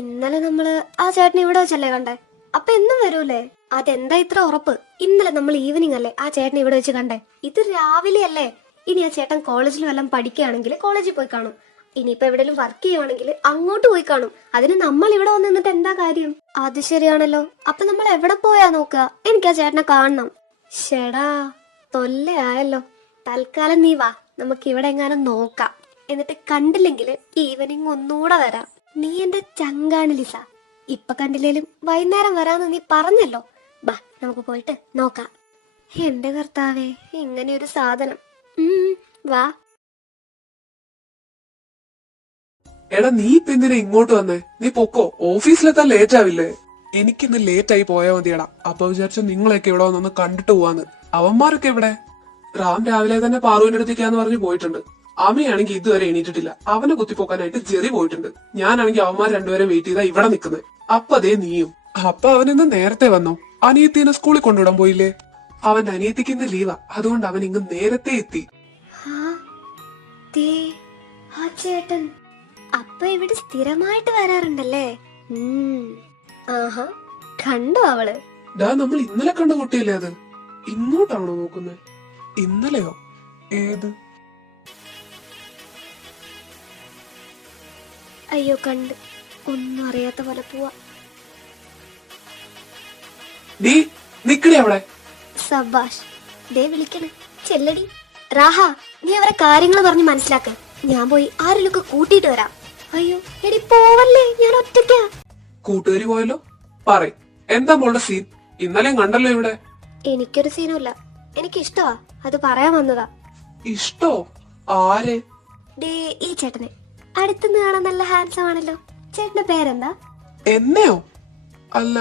ഇന്നലെ നമ്മള് ആ ചേട്ടനെ ഇവിടെ വെച്ചല്ലേ കണ്ടേ? അപ്പൊ എന്നും വരൂലേ? അതെന്താ ഇത്ര ഉറപ്പ്? ഇന്നലെ നമ്മൾ ഈവനിങ് അല്ലേ ആ ചേട്ടനെ ഇവിടെ വെച്ച് കണ്ടേ? ഇത് രാവിലെ അല്ലേ? ഇനി ആ ചേട്ടൻ കോളേജിൽ വല്ലതും പഠിക്കുകയാണെങ്കിൽ കോളേജിൽ പോയി കാണും. ഇനിയിപ്പോ എവിടെയെങ്കിലും വർക്ക് ചെയ്യുവാണെങ്കിൽ അങ്ങോട്ട് പോയി കാണും. അതിന് നമ്മൾ ഇവിടെ വന്ന് നിന്നിട്ട് എന്താ കാര്യം? അത് ശരിയാണല്ലോ. അപ്പൊ നമ്മൾ എവിടെ പോയാ നോക്കുക? എനിക്ക് ആ ചേട്ടനെ കാണണം. ഷെടാ, തൊല്ലയായല്ലോ. തൽക്കാലം നീ വാ, നമുക്ക് ഇവിടെ എങ്ങാനും നോക്കാം. എന്നിട്ട് കണ്ടില്ലെങ്കിൽ ഈവനിങ് ഒന്നുകൂടെ വരാം. നീ എന്റെ ചങ്കാണ് ലിസ. ഇപ്പൊ കണ്ടില്ലേലും വൈകുന്നേരം വരാന്ന് നീ പറഞ്ഞല്ലോ. ബാ, നമുക്ക് പോയിട്ട് നോക്കാം. എന്റെ കർത്താവേ, ഇങ്ങനെ ഒരു സാധനം. വാ. എടാ നീ ഇപ്പൊ എന്തിനാ ഇങ്ങോട്ട് വന്നേ? നീ പൊക്കോ, ഓഫീസിലെത്താൻ ലേറ്റ് ആവില്ലേ? എനിക്കിന്ന് ലേറ്റ് ആയി പോയാ മതിയടാ. അപ്പൊ വിചാരിച്ചു നിങ്ങളെയൊക്കെ ഇവിടെ വന്നൊന്ന് കണ്ടിട്ട് പോവാന്ന്. അവന്മാരൊക്കെ എവിടെ? റാം രാവിലെ തന്നെ പാറുവിന്റെ അടുത്തേക്കാന്ന് പറഞ്ഞു പോയിട്ടുണ്ട്. അമ്മയാണെങ്കിൽ ഇതുവരെ എണീറ്റിട്ടില്ല. അവനെ കുത്തിപ്പോക്കാനായിട്ട് ജെറി പോയിട്ടുണ്ട്. ഞാനാണെങ്കിൽ അവന്മാർ രണ്ടുപേരെ വെയിറ്റ് ചെയ്താ ഇവിടെ നിൽക്കുന്നത്. അപ്പൊ അതേ നീയും. അപ്പൊ അവനിന്ന് നേരത്തെ വന്നോ? അനിയത്തിനെ സ്കൂളിൽ കൊണ്ടുവിടാൻ പോയില്ലേ? അവന്റെ അനിയത്തിക്ക് ഇന്ന് ലീവാ, അതുകൊണ്ട് അവൻ ഇങ്ങ് നേരത്തെ എത്തി. ആ ചേട്ടൻ അപ്പൊ ഇവിടെ സ്ഥിരമായിട്ട് വരാറുണ്ടല്ലേ? ആഹാ, കണ്ടോ അവള്? ഡാ, നമ്മൾ ഇന്നലെ കണ്ട കുട്ടിയല്ലേ അത്? ഇങ്ങോട്ടാണോ നോക്കുന്നത്? ഇന്നലെയോ? ഏത്? അയ്യോ, കണ്ട് ഒന്നും അറിയാത്ത പോലെ പോവാ. നീ നിക്കടി അവിടെ. സബാഷ്, ദേ വിളിക്കണേ. ചെല്ലടി. റാഹ, നീ അവരെ കാര്യങ്ങൾ പറഞ്ഞ് മനസ്സിലാക്ക. ഞാൻ പോയി ആരെങ്കിലൊക്കെ കൂട്ടിയിട്ട് വരാം. അയ്യോ എടി പോവല്ലേ, ഞാൻ ഒറ്റയ്ക്കാ. കൂട്ടുകാരി പോയല്ലോ. പറയ്, എന്താ മോളുടെ സീൻ? ഇന്നലെയും കണ്ടല്ലോ ഇവിടെ. എനിക്കൊരു സീനുമില്ല. എനിക്ക് ഇഷ്ടമാ, അത് പറയാൻ വന്നതാ. ഇഷ്ടോ? ആരെ? ദേ ഈ ചേട്ടനെ. അടുത്തുനിന്ന് കാണാൻ നല്ല ഹാൻസം ആണല്ലോ. ചേട്ടന്റെ പേരെന്താ? എന്നെയോ? അല്ല,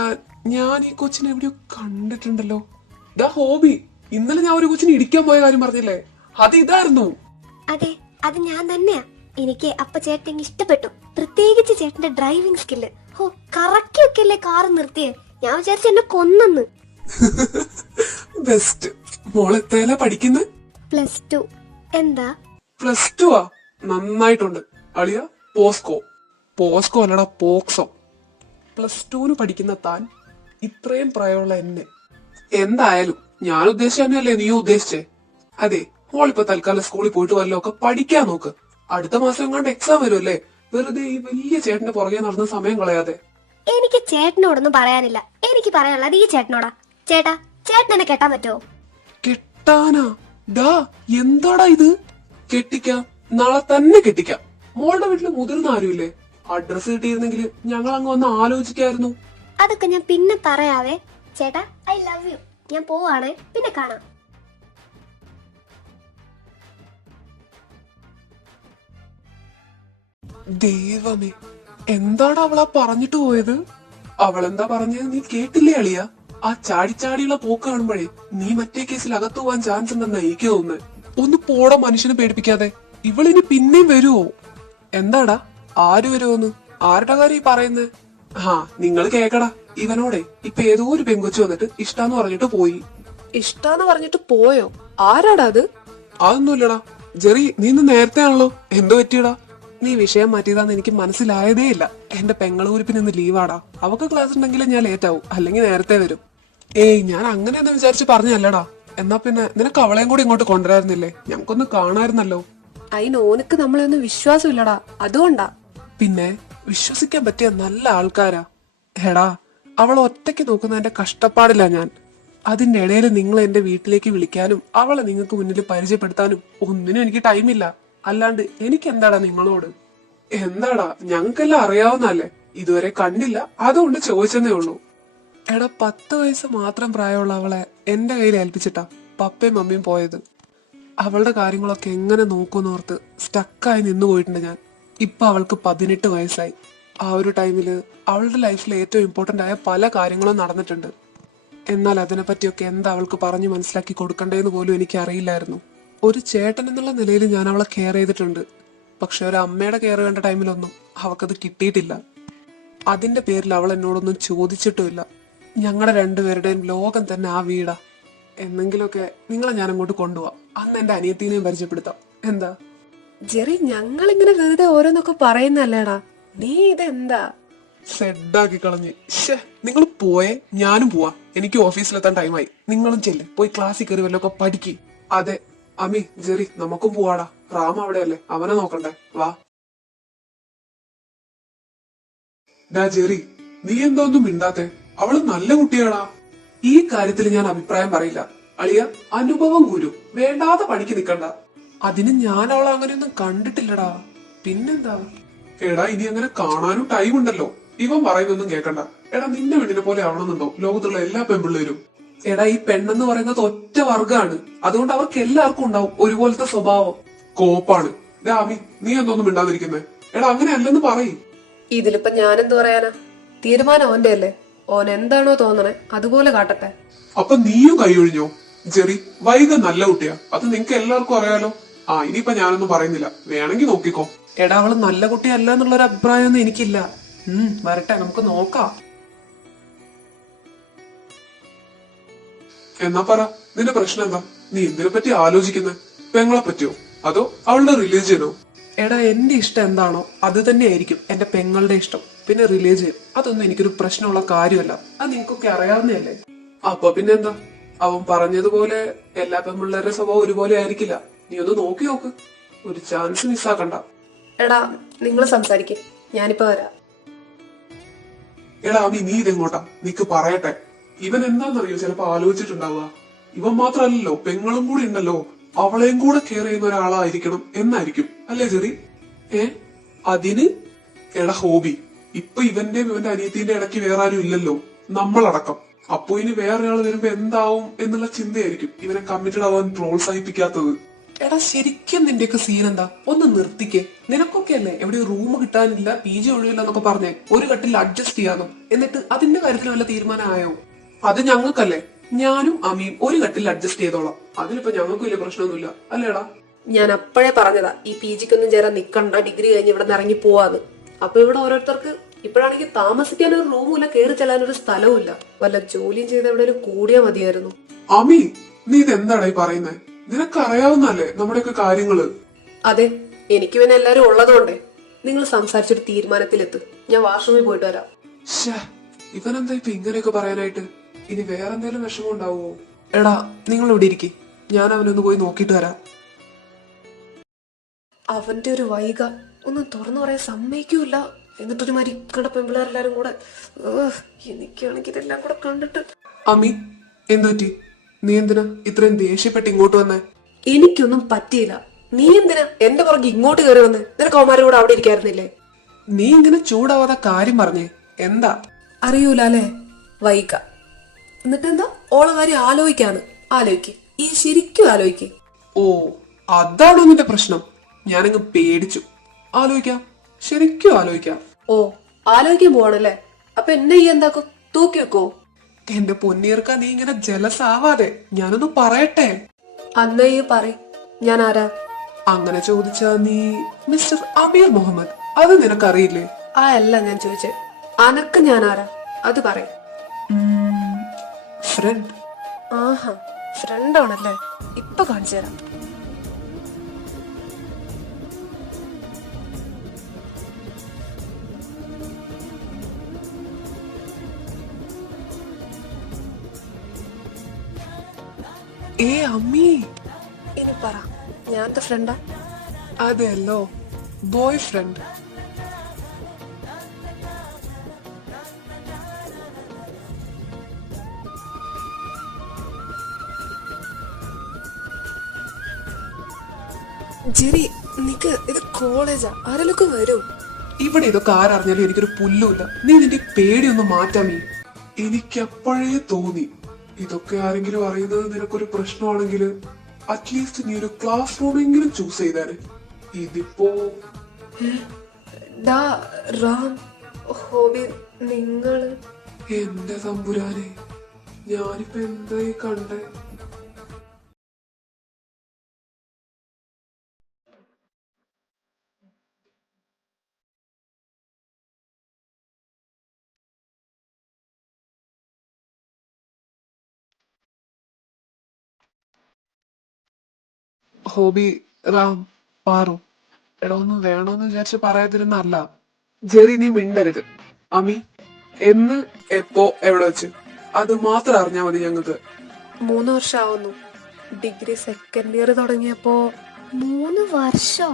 ഞാൻ ഈ കൊച്ചിനെ എവിടെയോ കണ്ടിട്ടുണ്ടല്ലോ. ദാ ഹോബി, ഇന്നലെ ഞാൻ ഒരു കൊച്ചിനെ ഇടിക്കാൻ പോയ കാര്യം പറഞ്ഞില്ലേ, അത് ഇതായിരുന്നു. അതെ, അത് ഞാൻ തന്നെയാ. എനിക്ക് അപ്പൊ ചേട്ടൻ ഇഷ്ടപ്പെട്ടു. പ്രത്യേകിച്ച് ചേട്ടന്റെ ഡ്രൈവിംഗ് സ്കില്ല്. ഹോ, കറക്കിയൊക്കെ അല്ലേ കാറ് നിർത്തിയേ. ഞാൻ വിചാരിച്ചു എന്നെ കൊന്നെന്ന്. ബെസ്റ്റ്. മോളെത്തേല പഠിക്കുന്നത്? +2. എന്താ? +2 ആ? നന്നായിട്ടുണ്ട് അളിയ. പോസ്കോ. പോസ്കോ അല്ലടാ, പോക്സോ. +2 പഠിക്കുന്ന താൻ ഇത്രയും പ്രായമുള്ള എന്നെ. എന്തായാലും ഞാൻ ഉദ്ദേശിച്ച തന്നെയല്ലേ നീ ഉദ്ദേശിച്ചേ? അതെ, മോളിപ്പോ തൽക്കാലം സ്കൂളിൽ പോയിട്ട് വല്ലതും ഒക്കെ പഠിക്കാൻ നോക്ക്. അടുത്ത മാസം എങ്ങാണ്ട് എക്സാം വരുമല്ലേ? വെറുതെ ഈ വലിയ ചേട്ടന്റെ പുറകെ നടന്ന സമയം കളയാതെ. എനിക്ക് ചേട്ടനോടൊന്നും പറയാനില്ല. എനിക്ക് പറയാനുള്ളത് ഈ ചേട്ടനോടാ. ചേട്ടാ, ചേട്ടൻ എന്നെ കെട്ടാൻ പറ്റുമോ? കെട്ടാനാ? ഡാ, എന്താടാ ഇത്? കെട്ടിക്കാം, നാളെ തന്നെ കെട്ടിക്കാം. മോളുടെ വീട്ടില് മുതിർന്ന ആരുമില്ലേ? അഡ്രസ് കിട്ടിയിരുന്നെങ്കിൽ ഞങ്ങൾ അങ്ങ് വന്ന് ആലോചിക്കായിരുന്നു. അതൊക്കെ ഞാൻ പിന്നെ പറയാവേ. ചേട്ടാ, ഐ ലവ് യു. ഞാൻ പോവാണേ, പിന്നെ കാണാം. ദൈവമേ, എന്താണ് അവളാ പറഞ്ഞിട്ട് പോയത്? അവളെന്താ പറഞ്ഞത് നീ കേട്ടില്ലേ അളിയ? ആ ചാടിച്ചാടിയുള്ള പോക്ക് കാണുമ്പോഴേ നീ മറ്റേ കേസിൽ അകത്തു പോവാൻ ചാൻസ് ഉണ്ടെന്നാ എനിക്ക് തോന്നുന്നത്. ഒന്ന് പോടാ, മനുഷ്യനെ പേടിപ്പിക്കാതെ. ഇവളിനി പിന്നെയും വരുവോ? എന്താടാ, ആര് വരുവോന്ന്? ആരുടെ കാര്യം പറയുന്നത്? ആ, നിങ്ങൾ കേക്കടാ. ഇവനോടെ ഇപ്പൊ ഏതോ ഒരു പെങ്കൊച്ചു വന്നിട്ട് ഇഷ്ടാന്ന് പറഞ്ഞിട്ട് പോയി. ഇഷ്ടാന്ന് പറഞ്ഞിട്ട് പോയോ? ആരാടാ അത്? അതൊന്നുമില്ലടാ. ജെറി, നീ ഇന്ന് നേരത്തെ ആണല്ലോ, എന്ത് പറ്റിയടാ? നീ വിഷയം മാറ്റിയതാന്ന് എനിക്ക് മനസ്സിലായതേ ഇല്ല. എന്റെ പെങ്ങളൂരിപ്പിന് ഇന്ന് ലീവാടാ. അവക്ക് ക്ലാസ് ഉണ്ടെങ്കിൽ ഞാൻ ലേറ്റ് ആവും, അല്ലെങ്കിൽ നേരത്തെ വരും. ഏയ്, ഞാൻ അങ്ങനെ എന്ന് വിചാരിച്ച് പറഞ്ഞല്ലടാ. എന്നാ പിന്നെ നിനക്ക് അവളെയും കൂടി ഇങ്ങോട്ട് കൊണ്ടുവരായിരുന്നില്ലേ? ഞങ്ങൾക്കൊന്ന് കാണായിരുന്നല്ലോ. അതിന് ഓനക്ക് നമ്മളെയൊന്നും വിശ്വാസമില്ലടാ, അതുകൊണ്ടാ. പിന്നെ വിശ്വസിക്കാൻ പറ്റിയ നല്ല ആൾക്കാരാ. എടാ, അവൾ ഒറ്റയ്ക്ക് നോക്കുന്നതിന്റെ കഷ്ടപ്പാടില്ല ഞാൻ. അതിന്റെ ഇടയിൽ നിങ്ങൾ എന്റെ വീട്ടിലേക്ക് വിളിക്കാനും അവളെ നിങ്ങൾക്ക് മുന്നിൽ പരിചയപ്പെടുത്താനും ഒന്നിനും എനിക്ക് ടൈമില്ല. അല്ലാണ്ട് എനിക്ക് എന്താടാ നിങ്ങളോട്? എന്താടാ, ഞങ്ങൾക്കെല്ലാം അറിയാവുന്നല്ലേ. ഇതുവരെ കണ്ടില്ല, അതുകൊണ്ട് ചോദിച്ചെന്നേ ഉള്ളൂ. എടാ, 10 വയസ്സ് മാത്രം പ്രായമുള്ള അവളെ എന്റെ കയ്യിൽ ഏൽപ്പിച്ചിട്ടാ പപ്പയും മമ്മിയും പോയത്. അവളുടെ കാര്യങ്ങളൊക്കെ എങ്ങനെ നോക്കൂന്നോർത്ത് സ്റ്റക്കായി നിന്നു പോയിട്ടുണ്ട് ഞാൻ. ഇപ്പൊ അവൾക്ക് 18 വയസ്സായി. ആ ഒരു ടൈമില് അവളുടെ ലൈഫിൽ ഏറ്റവും ഇമ്പോർട്ടന്റ് ആയ പല കാര്യങ്ങളും നടന്നിട്ടുണ്ട്. എന്നാൽ അതിനെപ്പറ്റിയൊക്കെ എന്താ അവൾക്ക് പറഞ്ഞു മനസ്സിലാക്കി കൊടുക്കണ്ടേന്ന് പോലും എനിക്ക് അറിയില്ലായിരുന്നു. ഒരു ചേട്ടൻ എന്നുള്ള നിലയിൽ ഞാൻ അവളെ കെയർ ചെയ്തിട്ടുണ്ട്. പക്ഷെ ഒരു അമ്മയുടെ കെയർ വേണ്ട ടൈമിലൊന്നും അവൾക്കത് കിട്ടിയിട്ടില്ല. അതിന്റെ പേരിൽ അവൾ എന്നോടൊന്നും ചോദിച്ചിട്ടുമില്ല. ഞങ്ങളുടെ രണ്ടുപേരുടെയും ലോകം തന്നെ ആ വീടാ. എന്നെങ്കിലുമൊക്കെ നിങ്ങളെ ഞാൻ അങ്ങോട്ട് കൊണ്ടുപോവാം. അന്ന് എന്റെ അനിയത്തിനെയും പരിചയപ്പെടുത്താം. എന്താ? ജെറി, ഞങ്ങളിങ്ങനെ വെറുതെ ഓരോന്നൊക്കെ പറയുന്നല്ലേടാ, നീ ഇതെന്താ? സെഡാക്കി കളഞ്ഞ്. നിങ്ങൾ പോയേ, ഞാനും പോവാ. എനിക്ക് ഓഫീസിലെത്താൻ ടൈമായി. നിങ്ങളും ചെല്ല്, പോയി ക്ലാസ്സിൽ കയറി വല്ലതൊക്കെ പഠിക്ക്. അതെ അമി, ജെറി, നമുക്കും പോവാടാ. റാം അവിടെയല്ലേ, അവനെ നോക്കണ്ടേ? വാ. ഡാ ജെറി, നീ എന്താ ഒന്നും മിണ്ടാത്തെ? അവള് നല്ല കുട്ടിയാടാ. ഈ കാര്യത്തിൽ ഞാൻ അഭിപ്രായം പറയില്ല. അളിയ, അനുഭവം ഗുരു. വേണ്ടാതെ പണിക്ക് നിക്കണ്ട. അതിന് ഞാൻ അവളെ അങ്ങനെയൊന്നും കണ്ടിട്ടില്ലടാ. പിന്നെന്താ? എടാ, ഇനി അങ്ങനെ കാണാനും ടൈം ഉണ്ടല്ലോ. ഇവൻ പറയുന്നൊന്നും കേക്കണ്ട. എടാ, നിന്റെ പെണ്ണിനെ പോലെ ആവണമെന്നുണ്ടോ ലോകത്തുള്ള എല്ലാ പെൺപിള്ളേരും? എടാ, ഈ പെണ്ണെന്ന് പറയുന്നത് ഒറ്റ വർഗമാണ്. അതുകൊണ്ട് അവർക്ക് എല്ലാവർക്കും ഉണ്ടാവും ഒരുപോലത്തെ സ്വഭാവം. കോപ്പാണ്. രാമി, നീ എന്തോന്നും മിണ്ടാതിരിക്കുന്നേ? എടാ, അങ്ങനെ അല്ലെന്ന് പറയും. ഇതിലിപ്പോ ഞാനെന്ത് പറയാനാ? തീരുമാനം ഓന്റെ അല്ലേ. ഓൻ എന്താണോ തോന്നണേ അതുപോലെ കാട്ടട്ടെ. അപ്പൊ നീയും കൈയൊഴിഞ്ഞോ? ജെറി, വൈക നല്ല കുട്ടിയാ. അത് നിങ്ങക്ക് എല്ലാവർക്കും അറിയാലോ. ഇനിയിപ്പൊ ഞാനൊന്നും പറയുന്നില്ല, വേണമെങ്കിൽ നോക്കിക്കോ. എടാ, അവള് നല്ല കുട്ടിയല്ല എന്നുള്ളൊരു അഭിപ്രായമൊന്നും എനിക്കില്ല. വരട്ടെ, നമുക്ക് നോക്കാം. എന്നാ പറ, നിന്റെ പ്രശ്നം എന്താ? നീ എന്തിനെ പറ്റി ആലോചിക്കുന്നത്? പെങ്ങളെ പറ്റിയോ അതോ അവളുടെ റിലീജിയനോ? എടാ, എന്റെ ഇഷ്ടം എന്താണോ അത് തന്നെയായിരിക്കും എന്റെ പെങ്ങളുടെ ഇഷ്ടം. പിന്നെ റിലീജിയൻ അതൊന്നും എനിക്കൊരു പ്രശ്നമുള്ള കാര്യമല്ല. അത് നിങ്ങൾക്കൊക്കെ അറിയാവുന്നതല്ലേ. അപ്പൊ പിന്നെന്താ? അവൻ പറഞ്ഞതുപോലെ എല്ലാ പെൺപിള്ളേരുടെ സ്വഭാവം ഒരുപോലെ ആയിരിക്കില്ല. നീ ഒന്ന് നോക്കി നോക്ക്. ഒരു ചാൻസ് മിസ്സാക്കണ്ട. എടാ, നിങ്ങൾ സംസാരിക്കേ, ഞാനിപ്പോ വരാം. എടാ അമി, നീ ഇതെങ്ങോട്ടാ? നിക്ക് പറയട്ടെ. ഇവൻ എന്താന്നറിയോ ചിലപ്പോ ആലോചിച്ചിട്ടുണ്ടാവുക. ഇവൻ മാത്രല്ലല്ലോ, പെങ്ങളും കൂടി ഉണ്ടല്ലോ. അവളെയും കൂടെ കെയർ ചെയ്യുന്ന ഒരാളായിരിക്കണം എന്നായിരിക്കും, അല്ലേ ജെറി? അതിന്? എടാ ഹോബി, ഇപ്പൊ ഇവന്റെ അനിയത്തിന്റെ ഇടയ്ക്ക് വേറെ ആരും ഇല്ലല്ലോ, നമ്മളടക്കം. അപ്പൊ ഇനി വേറൊരാൾ വരുമ്പോ എന്താവും എന്നുള്ള ചിന്തയായിരിക്കും ഇവനെ കമ്മിറ്റഡ് ആവാൻ പ്രോത്സാഹിപ്പിക്കാത്തത്. എടാ, ശരിക്കും നിന്റെയൊക്കെ സീൻ എന്താ? ഒന്ന് നിർത്തിക്കേ. നിനക്കൊക്കെ അല്ലേ എവിടെ റൂം കിട്ടാനില്ല, PG ഒഴിവില്ല എന്നൊക്കെ പറഞ്ഞേ ഒരു കട്ടിൽ അഡ്ജസ്റ്റ് ചെയ്യാനോ? എന്നിട്ട് അതിന്റെ കാര്യത്തിൽ വല്ല തീരുമാനമായോ? അത് ഞങ്ങൾക്കല്ലേ. ഞാനും അമിയും ഒരു കട്ടിൽ അഡ്ജസ്റ്റ് ചെയ്തോളാം. അതിലിപ്പോ ഞങ്ങൾക്കും വലിയ പ്രശ്നമൊന്നുമില്ല, അല്ലേടാ? ഞാൻ അപ്പോഴേ പറഞ്ഞതാ ഈ PG ക്കൊന്നും ചേരാൻ നിക്കണ്ട, ഡിഗ്രി കഴിഞ്ഞ് ഇവിടെ നിന്ന് ഇറങ്ങി പോവാന്ന്. അപ്പൊ ഇവിടെ ഓരോരുത്തർക്ക് ഇപ്പോഴാണെങ്കിൽ താമസിക്കാൻ ഒരു റൂമില്ല, കയറി ചെല്ലാൻ ഒരു സ്ഥലവും. വല്ല ജോലിയും ചെയ്ത് എവിടെയും കൂടിയാ മതിയായിരുന്നു. അമി, നീ ഇതെന്താടാ ഈ പറയുന്നേ? നിനക്കറിയാവുന്നല്ലേ നമ്മുടെയൊക്കെ കാര്യങ്ങള്. അതെ, എനിക്ക് പിന്നെ എല്ലാരും ഉള്ളതുകൊണ്ടേ. നിങ്ങൾ സംസാരിച്ചൊരു തീരുമാനത്തിലെത്ത്. ഞാൻ വാഷ്റൂമിൽ പോയിട്ട് വരാം. ഇവനെന്താ ഇപ്പൊ ഇങ്ങനെയൊക്കെ പറയാനായിട്ട്? ഇനി വേറെ എന്തെങ്കിലും വിഷമം ഉണ്ടാവുമോ? എടാ, നിങ്ങൾ ഇവിടെ ഇരിക്കും, ഞാൻ അവനൊന്ന് പോയി നോക്കിട്ട് വരാം. അവന്റെ ഒരു വൈക ഒന്നും തുറന്നു പറയാൻ സമ്മതിക്കൂല. എന്നിട്ടൊരു മാതിരി കണ്ട പെൺപിള്ളേരെല്ലാരും കൂടെ. എനിക്കാണെങ്കിൽ ഇതെല്ലാം കൂടെ കണ്ടിട്ട്. അമ്മി, എന്തുപറ്റി? നീ എന്തിനാ ഇത്രയും ദേഷ്യപ്പെട്ട് ഇങ്ങോട്ട് വന്നേ? എനിക്കൊന്നും പറ്റിയില്ല. നീ എന്തിനാ എന്റെ പുറകെ ഇങ്ങോട്ട് കയറി വന്ന്? നിനക്ക് അവന്മാരുടെ കൂടെ അവിടെ ഇരിക്കായിരുന്നില്ലേ? നീ ഇങ്ങനെ ചൂടാവാതെ കാര്യം പറഞ്ഞേ. എന്താ? അറിയൂല അല്ലേ? വൈക. എന്നിട്ടെന്താ? ഓള കാര്യം ആലോചിക്കാണ്. ആലോചിക്ക്, ഈ ശരിക്കും ആലോചിക്ക്. ഓ, അതാണോ നിന്റെ പ്രശ്നം? ഞാനങ്ങ് പേടിച്ചു. ആലോചിക്കാം, ശരിക്കും ആലോചിക്കാം. ഓ, ആലോചിക്കാൻ പോവാണല്ലേ? അപ്പൊ എന്നെ ഈ എന്താക്കും? തൂക്കി വെക്കോ? എന്റെ പൊന്നീർക്ക, നീ ഇങ്ങനെ ജലസ് ആവാതെ, ഞാനൊന്ന് പറയട്ടെ. അന്നേ പറ, ഞാൻ ആരാ? അങ്ങനെ ചോദിച്ചാ നീ മിസ്റ്റർ അമീർ മുഹമ്മദ്. അത് നിനക്കറിയില്ലേ? ആ അല്ല ഞാൻ ചോദിച്ചേ, അനക്ക് ഞാൻ ആരാ അത് പറ. ഫ്രണ്ട്. ആഹാ, ഫ്രണ്ടാണല്ലേ? ഇപ്പൊ കാണിച്ചു തരാം. അമ്മി, ഇനി പറ, ഞാനത്തെ ഫ്രണ്ടാ? അതെല്ലോ, ബോയ് ഫ്രണ്ട്. ജെറി, നിക്ക്, ഇത് കോളേജാ, ആരെലൊക്കെ വരും. ഇവിടെ ഇതൊക്കെ ആരറിഞ്ഞാലും എനിക്കൊരു പുല്ലുമില്ല. നീ നിന്റെ പേടിയൊന്ന് മാറ്റാമീ. എനിക്കപ്പോഴേ തോന്നി ഇതൊക്കെ ആരെങ്കിലും അറിയുന്നത് നിനക്കൊരു പ്രശ്നമാണെങ്കിൽ അറ്റ്ലീസ്റ്റ് നീ ഒരു ക്ലാസ് റൂമെങ്കിലും ചൂസ് ചെയ്താല്. ഇതിപ്പോ റാം, ഹോബി, നിങ്ങള്. എന്റെ തമ്പുരാനെ, ഞാനിപ്പോ എന്തായി കണ്ടേ? ഹോബി, റാം, പാറു, എടാ ഒന്നും വേണോന്ന് വിചാരിച്ച് പറയാതിരുന്നല്ല. ജെറി, നീ മിണ്ടരുത്. അമി, എന്ന്, എപ്പോ, എവിടെ വെച്ച് അത് മാത്രം അറിഞ്ഞാ മതി ഞങ്ങക്ക്. 3 വർഷമാവുന്നു. ഡിഗ്രി സെക്കൻഡ് ഇയർ തുടങ്ങിയപ്പോ 3 വർഷോ?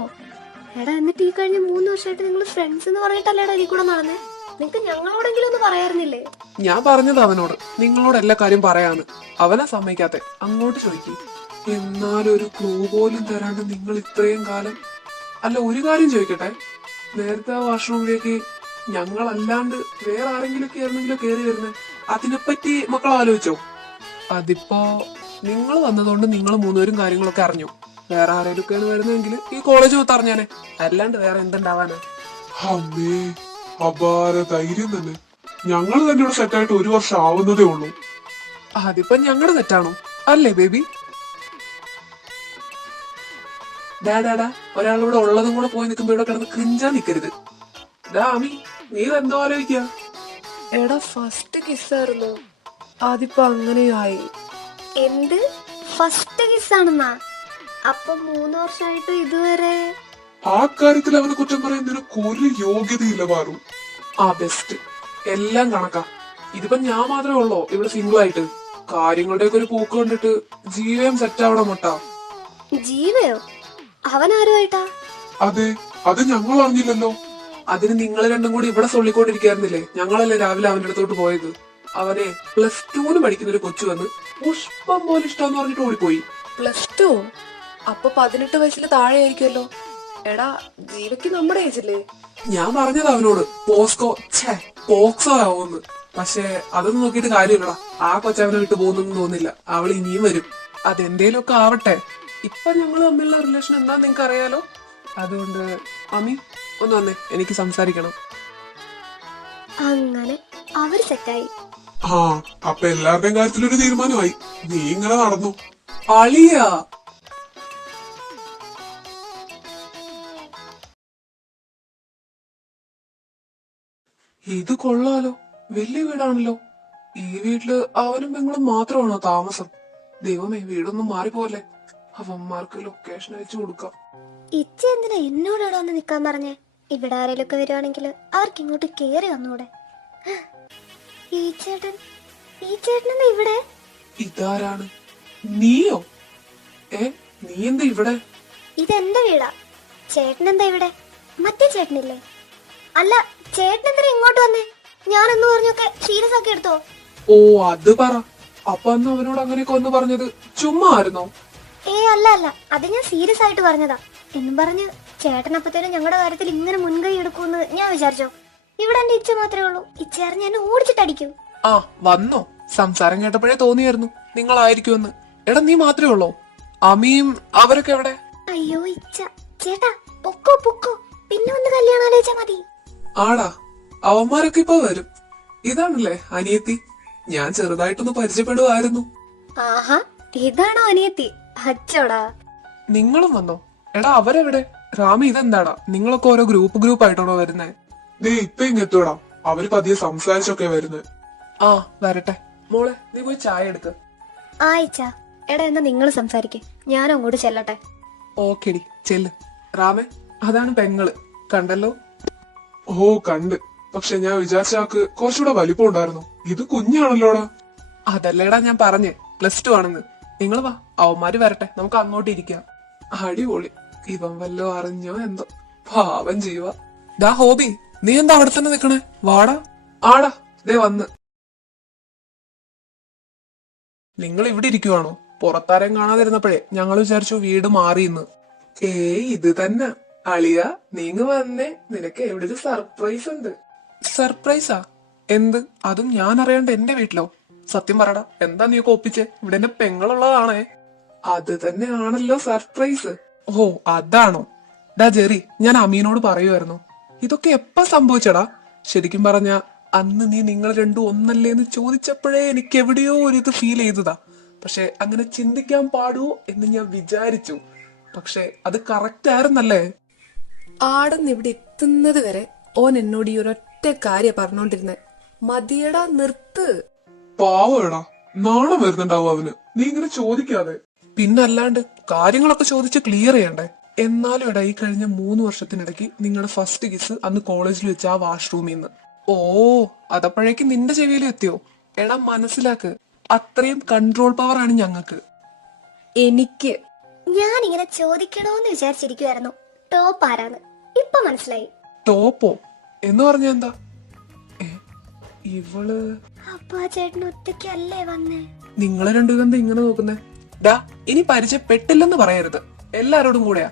എടാ, എന്നിട്ട് ഈ കഴിഞ്ഞ 3 വർഷമായിട്ട് നിങ്ങൾ ഫ്രണ്ട്സ് എന്ന് പറഞ്ഞിട്ടല്ലേടാ ഇതിൽ കൂടെ നടന്നേ? നിങ്ങക്ക് ഞങ്ങളോടെങ്കിലും ഒന്ന് പറയാറുന്നില്ലേ? ഞാൻ പറഞ്ഞത് അവനോട് നിങ്ങളോട് എല്ലാ കാര്യം പറയാന്ന്. അവനെ സമ്മതിക്കാത്തെ. അങ്ങോട്ട് ചോദിക്കും. എന്നാലും ഒരു ക്ലൂ പോലും തരാണ്ട് നിങ്ങൾ ഇത്രയും കാലം. അല്ല, ഒരു കാര്യം ചോദിക്കട്ടെ, നേരത്തെ ആ വാഷ്റൂമിലേക്ക് ഞങ്ങളല്ലാണ്ട് വേറെ ആരെങ്കിലും ഒക്കെ ആയിരുന്നെങ്കിലോ കയറി വരുന്നേ? അതിനെപ്പറ്റി മക്കൾ ആലോചിച്ചോ? അതിപ്പോ നിങ്ങൾ വന്നതുകൊണ്ട് നിങ്ങൾ 3 പേരും കാര്യങ്ങളൊക്കെ അറിഞ്ഞു. വേറെ ആരെങ്കിലൊക്കെയാണ് വരുന്നതെങ്കിൽ ഈ കോളേജ് മൊത്തം അറിഞ്ഞാനെ. അല്ലാണ്ട് വേറെ എന്തുണ്ടാവാനാ? അമ്മേ, അപാര ധൈര്യം തന്നെ. ഞങ്ങൾ തന്നെ ഇവിടെ സെറ്റായിട്ട് 1 വർഷം ആവുന്നതേ ഉള്ളൂ. അതിപ്പോ ഞങ്ങളുടെ തെറ്റാണോ? അല്ലേ ബേബി? ഡാഡാ, ഒരാളിവിടെ ഉള്ളതും കൂടെ പോയി നിൽക്കുമ്പോ ഇവിടെ കിടന്ന് ക്രിഞ്ചാ നിക്കരുത്. ഡാ അമി, നീ എന്തോ ആലോചിക്ക? എടാ ഫസ്റ്റ് കിസ്സായിരുന്നു, അതിപ്പോ അങ്ങനെയായി. എന്ത് ഫസ്റ്റ് കിസ്സാണെന്നാ? അപ്പൊ 3 വർഷമായിട്ട് ഇതുവരെ ആ കാര്യത്തിൽ അവനെ കുറ്റം പറയാൻ നിനക്ക് ഒരു യോഗ്യതയില്ല പാറു. ആ ബെസ്റ്റ്, എല്ലാം കണക്കാ. ഇതിപ്പോ ഞാൻ മാത്രമേ ഉള്ളോ ഇവിടെ സിംഗിൾ ആയിട്ട്? കാര്യങ്ങളുടെയൊക്കെ ഒരു പോക്ക് കണ്ടിട്ട് ജീവയും സെറ്റ് ആവണം മട്ടാ. ജീവയോ? അവനാരുമായിട്ടാ? അതെ, അത് ഞങ്ങൾ അറിഞ്ഞില്ലല്ലോ. അതിന് നിങ്ങൾ രണ്ടും കൂടി ഇവിടെ സൊള്ളിക്കൊണ്ടിരിക്കായിരുന്നില്ലേ? ഞങ്ങളല്ലേ രാവിലെ അവന്റെ അടുത്തോട്ട് പോയത്. അവനെ +2 പഠിക്കുന്ന ഒരു കൊച്ചു വന്ന് പുഷ്പം പോലെ ഇഷ്ടമെന്ന് പറഞ്ഞിട്ട് ഓടിപ്പോയി. +2? അപ്പൊ 18 വയസ്സിൽ താഴെ ആയിരിക്കുമല്ലോ. എടാ, ജീവയ്ക്ക് നമ്മുടെ ഏജില്ലേ? ഞാൻ പറഞ്ഞത് അവനോട് പോക്സോ ആവുമെന്ന്. പക്ഷെ അതൊന്നും നോക്കിയിട്ട് കാര്യമില്ലടാ. ആ കൊച്ചവനെ വിട്ടു പോകുന്നൊന്നും തോന്നില്ല. അവൾ ഇനിയും വരും. അതെന്തേലുമൊക്കെ ആവട്ടെ. ഇപ്പൊ ഞങ്ങൾ തമ്മിലുള്ള റിലേഷൻ എന്താ നിങ്ങക്ക് അറിയാലോ. അതുകൊണ്ട് അമി ഒന്ന് വന്നേ, എനിക്ക് സംസാരിക്കണം. അങ്ങനെ അവര് സെറ്റായി. ആ, അപ്പൊ എല്ലാവരുടെയും കാര്യത്തിലൊരു തീരുമാനമായി. നീ ഇങ്ങനെ നടന്നു. അളിയാ, ഇത് കൊള്ളാലോ. വലിയ വീടാണല്ലോ. ഈ വീട്ടില് അവനും പെങ്ങളും മാത്രമാണോ താമസം? ദൈവമേ, വീടൊന്നും മാറിപ്പോലെ. അവന്മാർക്ക് ലൊക്കേഷൻ അയച്ചു കൊടുക്കാം. ഇച്ച എന്തിനാ എന്നോട് ഇവിടെ വന്ന് നിക്കാൻ പറഞ്ഞേ? ഇവിടെ ആരെങ്കിലുമൊക്കെ വരുവാണെങ്കിൽ അവർക്ക് ഇങ്ങോട്ട് കേറി വന്നൂടെ? ഈ ചേട്ടനെന്താ ഇവിടെ? ഇതാരാണ്? നീയോ? നീ എന്താ ഇവിടെ? ഇതെന്റെ വീടാ. ചേട്ടനെന്താ ഇവിടെ? മറ്റേ ചേട്ടനില്ലേ? അല്ല, ചേട്ടനെന്തിനാ ഇങ്ങോട്ട് വന്നേ? ഞാനെന്ന് പറഞ്ഞൊക്കെ സീരിയസ് ആക്കി എടുത്തോ? ഓ, അത് പറ. അപ്പൊ അന്ന് അവനോട് അങ്ങനെയൊക്കെ ഒന്ന് പറഞ്ഞത് ചുമ്മാ ആയിരുന്നോ? അല്ല, അത് ഞാൻ സീരിയസ് ആയിട്ട് പറഞ്ഞതാ. എന്നും പറഞ്ഞ് ചേട്ടനപ്പത്തേനും ഞങ്ങളുടെ കാര്യത്തിൽ ഇങ്ങനെ മുൻകൈ എടുക്കുമെന്ന് ഞാൻ വിചാരിച്ചോ? ഇവിടെ എന്റെ ഇച്ച മാത്രമേ ഉള്ളൂ. ഇച്ച അറിഞ്ഞ് എന്നെ ഓടിച്ചിട്ടടിക്കും. ആ, വന്നോ? സംസാരം കേട്ടപ്പോഴേ തോന്നിയായിരുന്നു നിങ്ങളായിരിക്കുമെന്ന്. എടാ, നീ മാത്രമേ ഉള്ളോ? അമിയും അവരൊക്കെ എവിടെ? അയ്യോ ഇച്ച, ചേട്ടാ പൊക്കോ, പിന്നെ ഒന്ന് കല്യാണം ആലോചിച്ചാ മതി. ആടാ, അവന്മാരൊക്കെ ഇപ്പൊ വരും. ഇതാണല്ലേ അനിയത്തി? ഞാൻ ചെറുതായിട്ടൊന്ന് പരിചയപ്പെടുവായിരുന്നു. ആഹാ, ഇതാണോ അനിയത്തി? അച്ചോടാ. നിങ്ങളും വന്നോ? എടാ, അവരെവിടെ? റാമി, ഇതെന്താടാ? നിങ്ങളൊക്കെ ഓരോ ഗ്രൂപ്പ് ആയിട്ടാണോ വരുന്നേ? നീ ഇപ്പൊ ഇങ്ങെത്തൂടാ. അവര് പതിയെ സംസാരിച്ചൊക്കെ വരുന്നത്. ആ, വരട്ടെ. മോളെ, നീ പോയി ചായ എടുക്ക്. ഇച്ച, എടാ എന്നാ നിങ്ങൾ സംസാരിക്കേ, ഞാൻ അങ്ങോട്ട് ചെല്ലട്ടെ. ഓക്കെടി, ചെല്ല്. റാമേ, അതാണ് പെങ്ങള്. കണ്ടല്ലോ? ഓ, കണ്ട്. പക്ഷെ ഞാൻ വിചാരിച്ച ആൾക്ക് കുറച്ചുകൂടെ വലിപ്പം ഉണ്ടായിരുന്നു. ഇത് കുഞ്ഞാണല്ലോടാ. അതല്ലേടാ ഞാൻ പറഞ്ഞേ, +2 ആണെന്ന്. നിങ്ങൾ വാ, അവന്മാര് വരട്ടെ, നമുക്ക് അങ്ങോട്ട് ഇരിക്കാം. അടിപൊളി. ഇവൻ വല്ലോ അറിഞ്ഞോ എന്തോ. പാവം ജീവ. ദാ ഹോബി, നീ എന്താ അവിടെ തന്നെ നിക്കണേ? വാടാ. ആടാ, ദേ വന്ന്. നിങ്ങൾ ഇവിടെ ഇരിക്കുവാണോ? പുറത്താരം കാണാതിരുന്നപ്പോഴേ ഞങ്ങൾ വിചാരിച്ചു വീട് മാറിയെന്ന്. ഇത് തന്നെ അളിയ, നീങ്ങ വന്നേ. നിനക്ക് എവിടെ ഒരു സർപ്രൈസ് ഉണ്ട്. സർപ്രൈസാ? എന്ത്? അതും ഞാൻ അറിയാണ്ട് എന്റെ വീട്ടിലോ? സത്യം പറടാ, എന്താ നീയൊക്കെ ഒപ്പിച്ചേ? ഇവിടെ എന്റെ പെങ്ങളുള്ളതാണേ. അത് തന്നെയാണല്ലോ സർപ്രൈസ്. ഓ, അതാണോ? ഡാ ജെറി, ഞാൻ അമീനോട് പറയുമായിരുന്നു. ഇതൊക്കെ എപ്പ സംഭവിച്ചടാ? ശരിക്കും പറഞ്ഞ അന്ന് നീ നിങ്ങൾ രണ്ടും ഒന്നല്ലേ എന്ന് ചോദിച്ചപ്പോഴേ എനിക്ക് എവിടെയോ ഒരു ഇത് ഫീൽ ചെയ്തതാ. പക്ഷെ അങ്ങനെ ചിന്തിക്കാൻ പാടുവോ എന്ന് ഞാൻ വിചാരിച്ചു. പക്ഷെ അത് കറക്റ്റ് ആയിരുന്നല്ലേ? ആടെന്ന് ഇവിടെ എത്തുന്നത് വരെ ഓൻ എന്നോട് ഈ ഒരൊറ്റ കാര്യം പറഞ്ഞോണ്ടിരുന്നേ, മതിയടാ നിർത്ത്. പാവടാ, നാണം വരുന്നുണ്ടാവും അവന് നീ ഇങ്ങനെ ചോദിക്കാതെ. പിന്നല്ലാണ്ട് കാര്യങ്ങളൊക്കെ ചോദിച്ച് ക്ലിയർ ചെയ്യണ്ടേ? എന്നാലും എടാ, ഈ കഴിഞ്ഞ 3 വർഷത്തിനിടയ്ക്ക് നിങ്ങളുടെ ഫസ്റ്റ് കിസ് അന്ന് കോളേജിൽ വെച്ച ആ വാഷ്റൂമിൽ നിന്ന്. ഓ, അതപ്പോഴേക്ക് നിന്റെ ചെവിയിലും എത്തിയോ? എടാ മനസ്സിലാക്ക്, അത്രയും കൺട്രോൾ പവർ ആണ് ഞങ്ങക്ക്. എനിക്ക് ഞാൻ ഇങ്ങനെ ചോദിക്കണോന്ന് വിചാരിച്ചിരിക്കുവായിരുന്നു ടോപ്പ് ആരാന്ന്. ഇപ്പൊ മനസ്സിലായി. ടോപ്പോ എന്ന് പറഞ്ഞ എന്താ? ഇവള് അപ്പൊ ആ ചേട്ടൻ ഒറ്റയ്ക്കല്ലേ വന്നേ? നിങ്ങളെ രണ്ടുപേരും ഇങ്ങനെ നോക്കുന്നേ? ഡാ, ഇനി പരിചയപ്പെട്ടില്ലെന്ന് പറയരുത്, എല്ലാരോടും കൂടെയാ.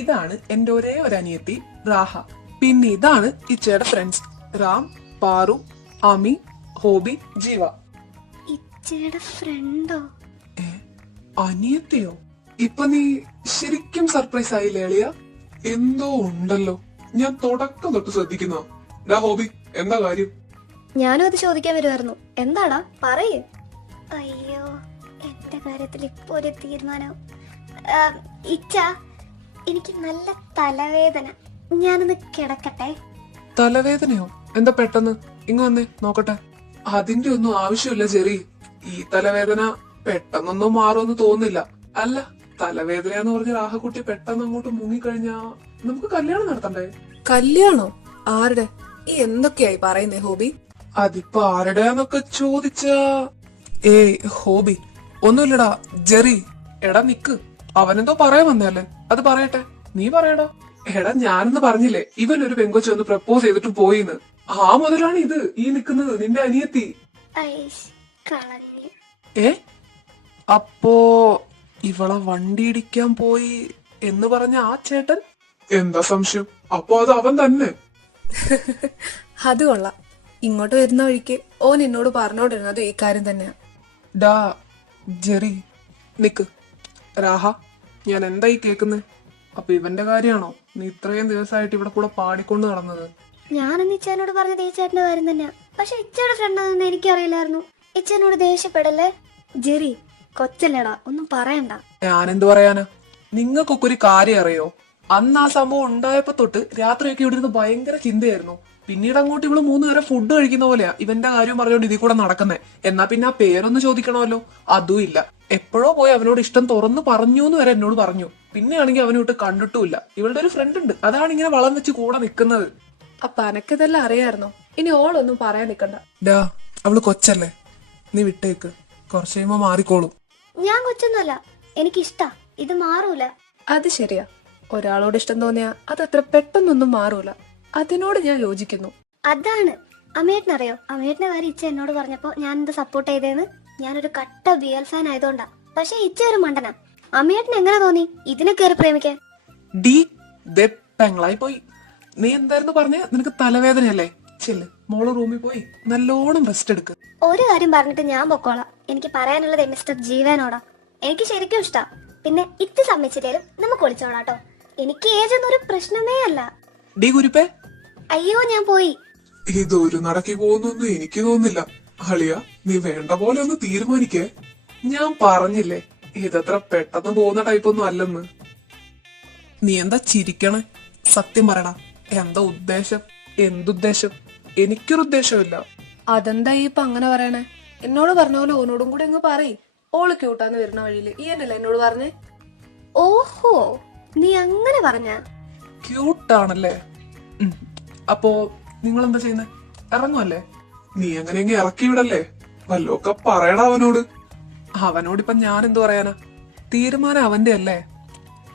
ഇതാണ് എന്റെ ഒരേ ഒരു അനിയത്തി റാഹ. പിന്നെ ഇതാണ് ഇച്ചയുടെ ഫ്രണ്ട്സ് രാം, പാറു, അമി, ഹോബി, ജീവ. ഇച്ചയുടെ ഫ്രണ്ടോ? അനിയത്തിയോ? ഇപ്പൊ നീ ശരിക്കും സർപ്രൈസ് ആയില്ലേ അളിയ? എന്തോ ഉണ്ടല്ലോ, ഞാൻ തുടക്കം തൊട്ട് ശ്രദ്ധിക്കുന്ന. ഡാ ഹോബി, എന്താ കാര്യം? ഞാനും അത് ചോദിക്കാൻ വരുമായിരുന്നു. എന്താടാ പറയേ. അയ്യോ, എന്റെ കാര്യത്തിൽ ഇപ്പൊ ഒരു തീരുമാനം. ഇച്ച, എനിക്ക് നല്ല തലവേദന, ഞാനൊന്ന് കിടക്കട്ടെ. തലവേദനയോ? എന്താ പെട്ടെന്ന്? ഇങ്ങ് വന്നേ നോക്കട്ടെ. അതിന്റെ ഒന്നും ആവശ്യമില്ല ജെറി. ഈ തലവേദന പെട്ടെന്നൊന്നും മാറുമെന്ന് തോന്നുന്നില്ല. അല്ല, തലവേദനയാന്ന് പറഞ്ഞ രാഹക്കുട്ടി പെട്ടെന്ന് അങ്ങോട്ട് മുങ്ങിക്കഴിഞ്ഞാ നമുക്ക് കല്യാണം നടത്തണ്ടേ? കല്യാണോ? ആരുടെ? ഈ എന്തൊക്കെയായി പറയുന്നേ ഹോബി? അതിപ്പോ ആരുടെയാന്നൊക്കെ ചോദിച്ചാ ഹോബി ഒന്നുമില്ലടാ ജെറി. എടാ നിക്ക്, അവനെന്തോ പറയാൻ വന്നല്ലേ, അത് പറയട്ടെ. നീ പറയടാ. എടാ, ഞാനെന്ന് പറഞ്ഞില്ലേ ഇവൻ ഒരു പെങ്കൊച്ചു ഒന്ന് പ്രപ്പോസ് ചെയ്തിട്ട് പോയിന്ന്. ആ മുതലാണ് ഇത് ഈ നിക്കുന്നത് നിന്റെ അനിയത്തി. അപ്പോ ഇവളെ വണ്ടി ഇടിക്കാൻ പോയി എന്ന് പറഞ്ഞ ആ ചേട്ടൻ? എന്താ സംശയം? അപ്പോ അത് അവൻ തന്നെ. അത് കൊള്ളാം. ഇങ്ങോട്ട് വരുന്ന വഴിക്ക് ഓൻ എന്നോട് പറഞ്ഞോണ്ടിരുന്നത് ഈ കാര്യം തന്നെയാ. ഡാ ജെറി നിക്ക്. രാഹ, ഞാൻ എന്തായി കേക്കുന്നത്? അപ്പൊ ഇവന്റെ കാര്യമാണോ നീ ഇത്രയും ദിവസമായിട്ട് ഇവിടെ കൂടെ പാടിക്കൊണ്ട് നടന്നത്? ഞാനെന്ന് ഇച്ചനോട് പറഞ്ഞത് ഈ ചേട്ടന്റെ കാര്യം തന്നെയാ. പക്ഷെ ഇച്ചയുടെ ഫ്രണ്ടാണെന്ന് എനിക്കറിയില്ലായിരുന്നു. ഇച്ചനോട് ദേഷ്യപ്പെടല്ലേ. ജെറി കൊച്ചല്ലേടാ, ഒന്നും പറയണ്ട. ഞാനെന്ത് പറയാനാ? നിങ്ങൾക്കൊക്കെ ഒരു കാര്യം അറിയോ? അന്ന് ആ സംഭവം ഉണ്ടായപ്പോ തൊട്ട് രാത്രിയൊക്കെ ഇവിടെ ഇരുന്ന് ഭയങ്കര ചിന്തയായിരുന്നു. പിന്നീട് അങ്ങോട്ട് ഇവള് 3 നേരം ഫുഡ് കഴിക്കുന്ന പോലെയാ ഇവന്റെ കാര്യം പറഞ്ഞോണ്ട് ഇതിൽ കൂടെ നടക്കുന്നേ. എന്നാ പിന്നെ ആ പേരൊന്ന് ചോദിക്കണമല്ലോ, അതും ഇല്ല. എപ്പോഴോ പോയി അവനോട് ഇഷ്ടം തുറന്നു പറഞ്ഞു എന്ന് വരെ എന്നോട് പറഞ്ഞു. പിന്നെയാണെങ്കിൽ അവനോട്ട് കണ്ടിട്ടുമില്ല. ഇവളുടെ ഒരു ഫ്രണ്ട് ഉണ്ട്, അതാണ് ഇങ്ങനെ വളം വെച്ച് കൂടെ നിക്കുന്നത്. അപ്പൊ അനക്കിതെല്ലാം അറിയായിരുന്നോ? ഇനി ഓളൊന്നും പറയാൻ നിക്കണ്ട. ഡാ, അവള് കൊച്ചല്ലേ, നീ വിട്ടേക്ക്. കുറച്ച് കഴിയുമ്പോ മാറിക്കോളും. ഞാൻ കൊച്ചൊന്നുമല്ല, എനിക്കിഷ്ടാ. ഇത് മാറൂല. അത് ശരിയാ, ഒരാളോട് ഇഷ്ടം തോന്നിയാ അതത്ര പെട്ടെന്നൊന്നും മാറൂല. അതിനോട് ഞാൻ യോജിക്കുന്നു. അതാണ്. അമ്മേട്ടനറിയോ, അമ്മേട്ടന്റെ കാര്യം ഇച്ച എന്നോട് പറഞ്ഞപ്പോ ഞാൻ എന്താ സപ്പോർട്ട് ചെയ്തേന്ന്? ഞാനൊരു കട്ട BL ഫാൻ ആയതുകൊണ്ടാ. പക്ഷെ ഇച്ച ഒരു മണ്ടനാ. അമ്മേട്ടന് എങ്ങനെ തോന്നി ഇതിനെ കയറി പ്രേമിക്കാൻ? ഡി പെങ്ങളായി പോയി. നീ എന്തായിരുന്നു പറഞ്ഞ? നിനക്ക് തലവേദനയല്ലേ? ചെല്ല്, മോള് റൂമിൽ പോയി നല്ലോണം റെസ്റ്റ് എടുക്ക്. ഒരു കാര്യം പറഞ്ഞിട്ട് ഞാൻ പൊക്കോളാം. എനിക്ക് പറയാനുള്ളത് മിസ്റ്റർ ജീവനോടാ. എനിക്ക് ശരിക്കും ഇഷ്ടാ. പിന്നെ ഇത് സമ്മതിച്ചില്ലേലും നമുക്ക് ഒളിച്ചോളാട്ടോ. എനിക്ക് ഏജ് ഒന്നും ഒരു പ്രശ്നമേ അല്ല. ഡി കുരിപ്പേ, അയ്യോ ഞാൻ പോയി. ഇതൊരു നടക്കി പോകുന്നൊന്നും എനിക്ക് തോന്നുന്നില്ല. അളിയ, നീ വേണ്ട പോലെ ഒന്ന് തീരുമാനിക്കേ. ഞാൻ പറഞ്ഞില്ലേ ഇതത്ര പെട്ടെന്ന് പോകുന്ന ടൈപ്പൊന്നും അല്ലെന്ന്. നീ എന്താ ചിരിക്കണേ? സത്യം പറയടാ, എന്താ ഉദ്ദേശം? എന്തുദ്ദേശം? എനിക്കൊരു ഉദ്ദേശമില്ല. അതെന്താ ഈ ഇപ്പൊ അങ്ങനെ പറയണേ? എന്നോട് പറഞ്ഞ പോലെ ഓനോടും കൂടെ അങ്ങ് പറയ്. ഓള് ക്യൂട്ടാന്ന് വരുന്ന വഴിയില് ഈ എന്നല്ല എന്നോട് പറഞ്ഞേ. ഓഹോ, നീ അങ്ങനെ പറഞ്ഞ? ക്യൂട്ടാണല്ലേ? അപ്പോ നിങ്ങൾ എന്താ ചെയ്യുന്നേ? ഇറങ്ങുമല്ലേ? നീ അങ്ങനെയെങ്കിൽ ഇറക്കി വിടല്ലേ? വല്ലൊക്കെ പറയടാ അവനോട്. അവനോടിപ്പം ഞാൻ എന്തു പറയാനാ? തീരുമാനം അവന്റെ അല്ലേ.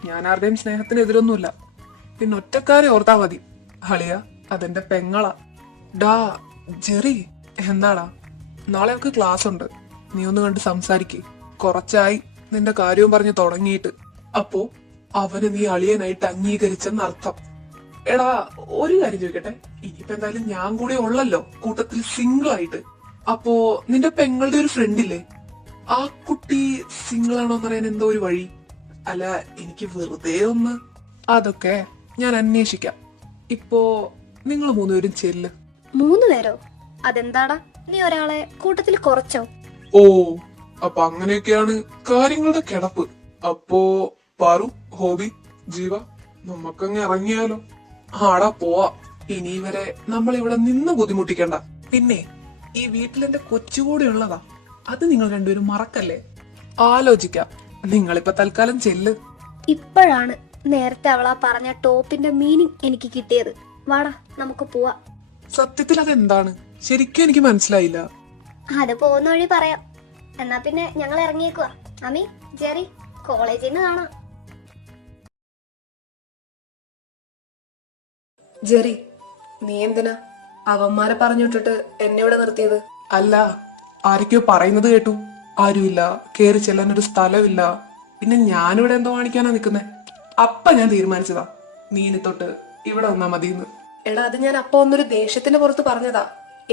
ഞാൻ ആരുടെയും സ്നേഹത്തിനെതിരൊന്നുമില്ല. പിന്നെ ഒറ്റക്കാരെ ഓർത്താ മതി. ഹളിയ, അതെന്റെ പെങ്ങളാ. ഡാ ജെറി, എന്താടാ? നാളെ അവർക്ക് ക്ലാസ് ഉണ്ട്. നീ ഒന്ന് കണ്ട് സംസാരിക്കേ. കുറച്ചായി നിന്റെ കാര്യവും പറഞ്ഞു തുടങ്ങിയിട്ട്. അപ്പോ അവന് നീ അളിയനായിട്ട് അംഗീകരിച്ചെന്നർത്ഥം. എടാ, ഒരു കാര്യം ചോദിക്കട്ടെ, ഇനിയിപ്പോ എന്തായാലും ഞാൻ കൂടെ ഉള്ളല്ലോ കൂട്ടത്തിൽ സിംഗിൾ ആയിട്ട്. അപ്പോ നിന്റെ പെങ്ങളുടെ ഒരു ഫ്രണ്ടില്ലേ, ആ കുട്ടി സിംഗിൾ ആണോന്ന് അറിയാൻ എന്തോ ഒരു വഴി? അല്ല, എനിക്ക് വെറുതെ ഒന്ന്. അതൊക്കെ ഞാൻ അന്വേഷിക്കാം. ഇപ്പോ നിങ്ങൾ 3 പേരും ചെല്ല്. 3 പേരോ? അതെന്താടാ, നീ ഒരാളെ കൂട്ടത്തിൽ കുറച്ചോ? ഓ, അപ്പൊ അങ്ങനെയൊക്കെയാണ് കാര്യങ്ങളുടെ കിടപ്പ്. അപ്പോ പാറു, ഹോബി, ജീവ, നമുക്കങ്ങ് ഇറങ്ങിയാലോ? ആടാ പോവാ. ഇനി വരെ നമ്മൾ ഇവിടെ നിന്ന് ബുദ്ധിമുട്ടിക്കണ്ട. പിന്നെ ഈ വീട്ടിലെന്റെ കൊച്ചുകൂടി ഉള്ളതാ, അത് നിങ്ങൾ രണ്ടുപേരും മറക്കല്ലേ. ആലോചിക്കാം. നിങ്ങളിപ്പോ തൽക്കാലം ചെല്ല്. ഇപ്പോഴാണ് നേരത്തെ അവളാ പറഞ്ഞ ടോപ്പിന്റെ മീനിങ് എനിക്ക് കിട്ടിയത്. വാടാ നമുക്ക് പോവാ. സത്യത്തിൽ അതെന്താണ് ശരിക്കും എനിക്ക് മനസ്സിലായില്ല. അത് പോകുന്ന വഴി പറയാം. എന്നാ പിന്നെ ഞങ്ങൾ ഇറങ്ങിയേക്കുവാ. അമ്മി, ജെറി, കോളേജിൽ നിന്ന് കാണാം. ജെറി, നീ എന്തിനാ അവന്മാരെ പറഞ്ഞു വിട്ടിട്ട് എന്നെ ഇവിടെ നിർത്തിയത്? അല്ല, ആരൊക്കെയോ പറയുന്നത് കേട്ടു. ആരുമില്ല, കേറി ചെല്ലാൻ ഒരു സ്ഥലമില്ല. പിന്നെ ഞാനിവിടെ എന്തോ കാണിക്കാനാ നിക്കുന്നേ. അപ്പ ഞാൻ തീരുമാനിച്ചതാ, നീ ഇനി തൊട്ട് ഇവിടെ വന്നാ മതിയെന്ന്. എടാ, അത് ഞാൻ അപ്പൊ ഒന്നൊരു ദേഷ്യത്തിന്റെ പുറത്ത് പറഞ്ഞതാ.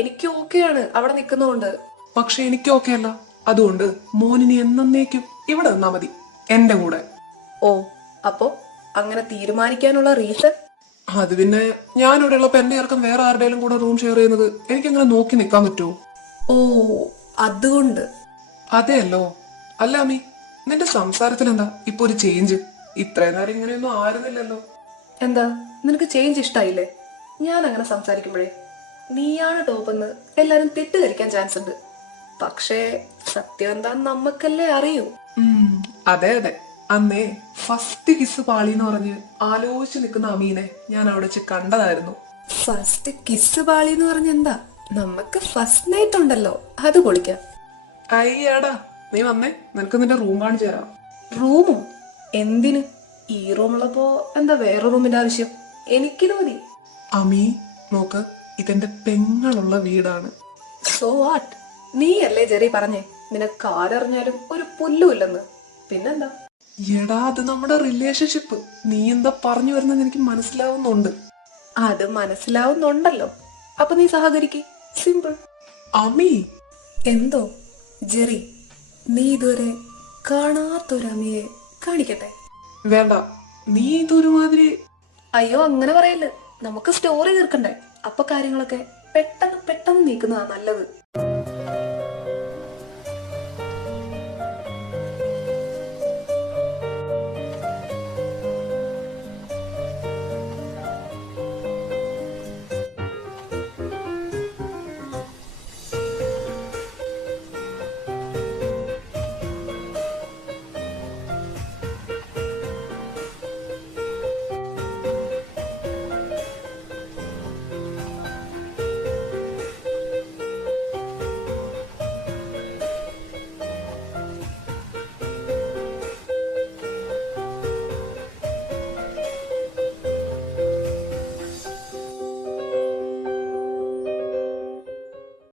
എനിക്ക് ഓക്കെയാണ് അവിടെ നിൽക്കുന്നതുകൊണ്ട്. പക്ഷെ എനിക്ക് ഓക്കെ അല്ല. അതുകൊണ്ട് മോനിനി എന്നേക്കും ഇവിടെ നിന്നാ മതി, എന്റെ കൂടെ. ഓ, അപ്പോ അങ്ങനെ തീരുമാനിക്കാനുള്ള റീസൺ? അത് പിന്നെ ഞാനിവിടെ ഉള്ളപ്പോ എന്റെ ഇറക്കം വേറെ ആരുടെയും കൂടെ റൂം ഷെയർ ചെയ്യുന്നത് എനിക്ക് അങ്ങനെ നോക്കി നിൽക്കാൻ പറ്റുമോ? ഓ, അതുകൊണ്ട്. അതെയല്ലോ. അല്ല അമ്മി, നിന്റെ സംസാരത്തിൽ എന്താ ഇപ്പൊ ഒരു ചേഞ്ച്? ഇത്രയും നേരം ഇങ്ങനെയൊന്നും ആയിരുന്നില്ലല്ലോ. എന്താ, നിനക്ക് ചേഞ്ച് ഇഷ്ടായില്ലേ ഞാൻ അങ്ങനെ സംസാരിക്കുമ്പോഴേ? നീയാണ് ടോപ്പെന്ന് എല്ലാരും തെറ്റിദ്ധരിക്കാൻ ചാൻസ് ഉണ്ട്. പക്ഷേ സത്യം എന്താന്ന് നമ്മക്കല്ലേ അറിയൂ. അതെ അതെ, അന്നേ ഫസ്റ്റ് കിസ് പാളിന്ന് പറഞ്ഞ് ആലോചിച്ച് നിൽക്കുന്ന അമീനെ ഞാൻ അവിടെ വെച്ച് കണ്ടതായിരുന്നു. ഫസ്റ്റ് കിസ് പാളി എന്ന് പറഞ്ഞ എന്താ? നമുക്ക് ഫസ്റ്റ് നൈറ്റ് ഉണ്ടല്ലോ, അത് പൊളിക്കാം. അയ്യാടാ, നീ വന്നേ, നിനക്ക് നിന്റെ റൂം കാണിച്ചു തരാം. റൂമോ? എന്തിന്? ഈ റൂമുള്ളപ്പോ എന്താ വേറെ റൂമിന്റെ ആവശ്യം? എനിക്കിത് മതി. അമി നോക്ക്, ഇതെന്റെ പെങ്ങളുള്ള വീടാണ്. So what? നീ അല്ലേ ജെറി പറഞ്ഞേ നിനക്ക് ആരറിഞ്ഞാലും ഒരു പുല്ലുമില്ലെന്ന്. പിന്നെന്താ? എടാ, അത് നമ്മുടെ റിലേഷൻഷിപ്പ്. നീ എന്താ പറഞ്ഞു വരുന്നത് എനിക്ക് മനസ്സിലാവുന്നുണ്ട്. അത് മനസ്സിലാവുന്നുണ്ടല്ലോ, അപ്പൊ നീ സഹകരിക്ക്. സിമ്പിൾ. അമി, എന്തോ ജെറി, നീ ഇതുവരെ കാണാത്തൊരമ്മയെ കാണിക്കട്ടെ? വേണ്ട, നീ ഇതൊരുമാതിരി. അയ്യോ, അങ്ങനെ പറയല്ലേ. നമുക്ക് സ്റ്റോറി തീർക്കണ്ടേ. അപ്പൊ കാര്യങ്ങളൊക്കെ പെട്ടെന്ന് പെട്ടെന്ന് നീക്കുന്നതാ നല്ലത്.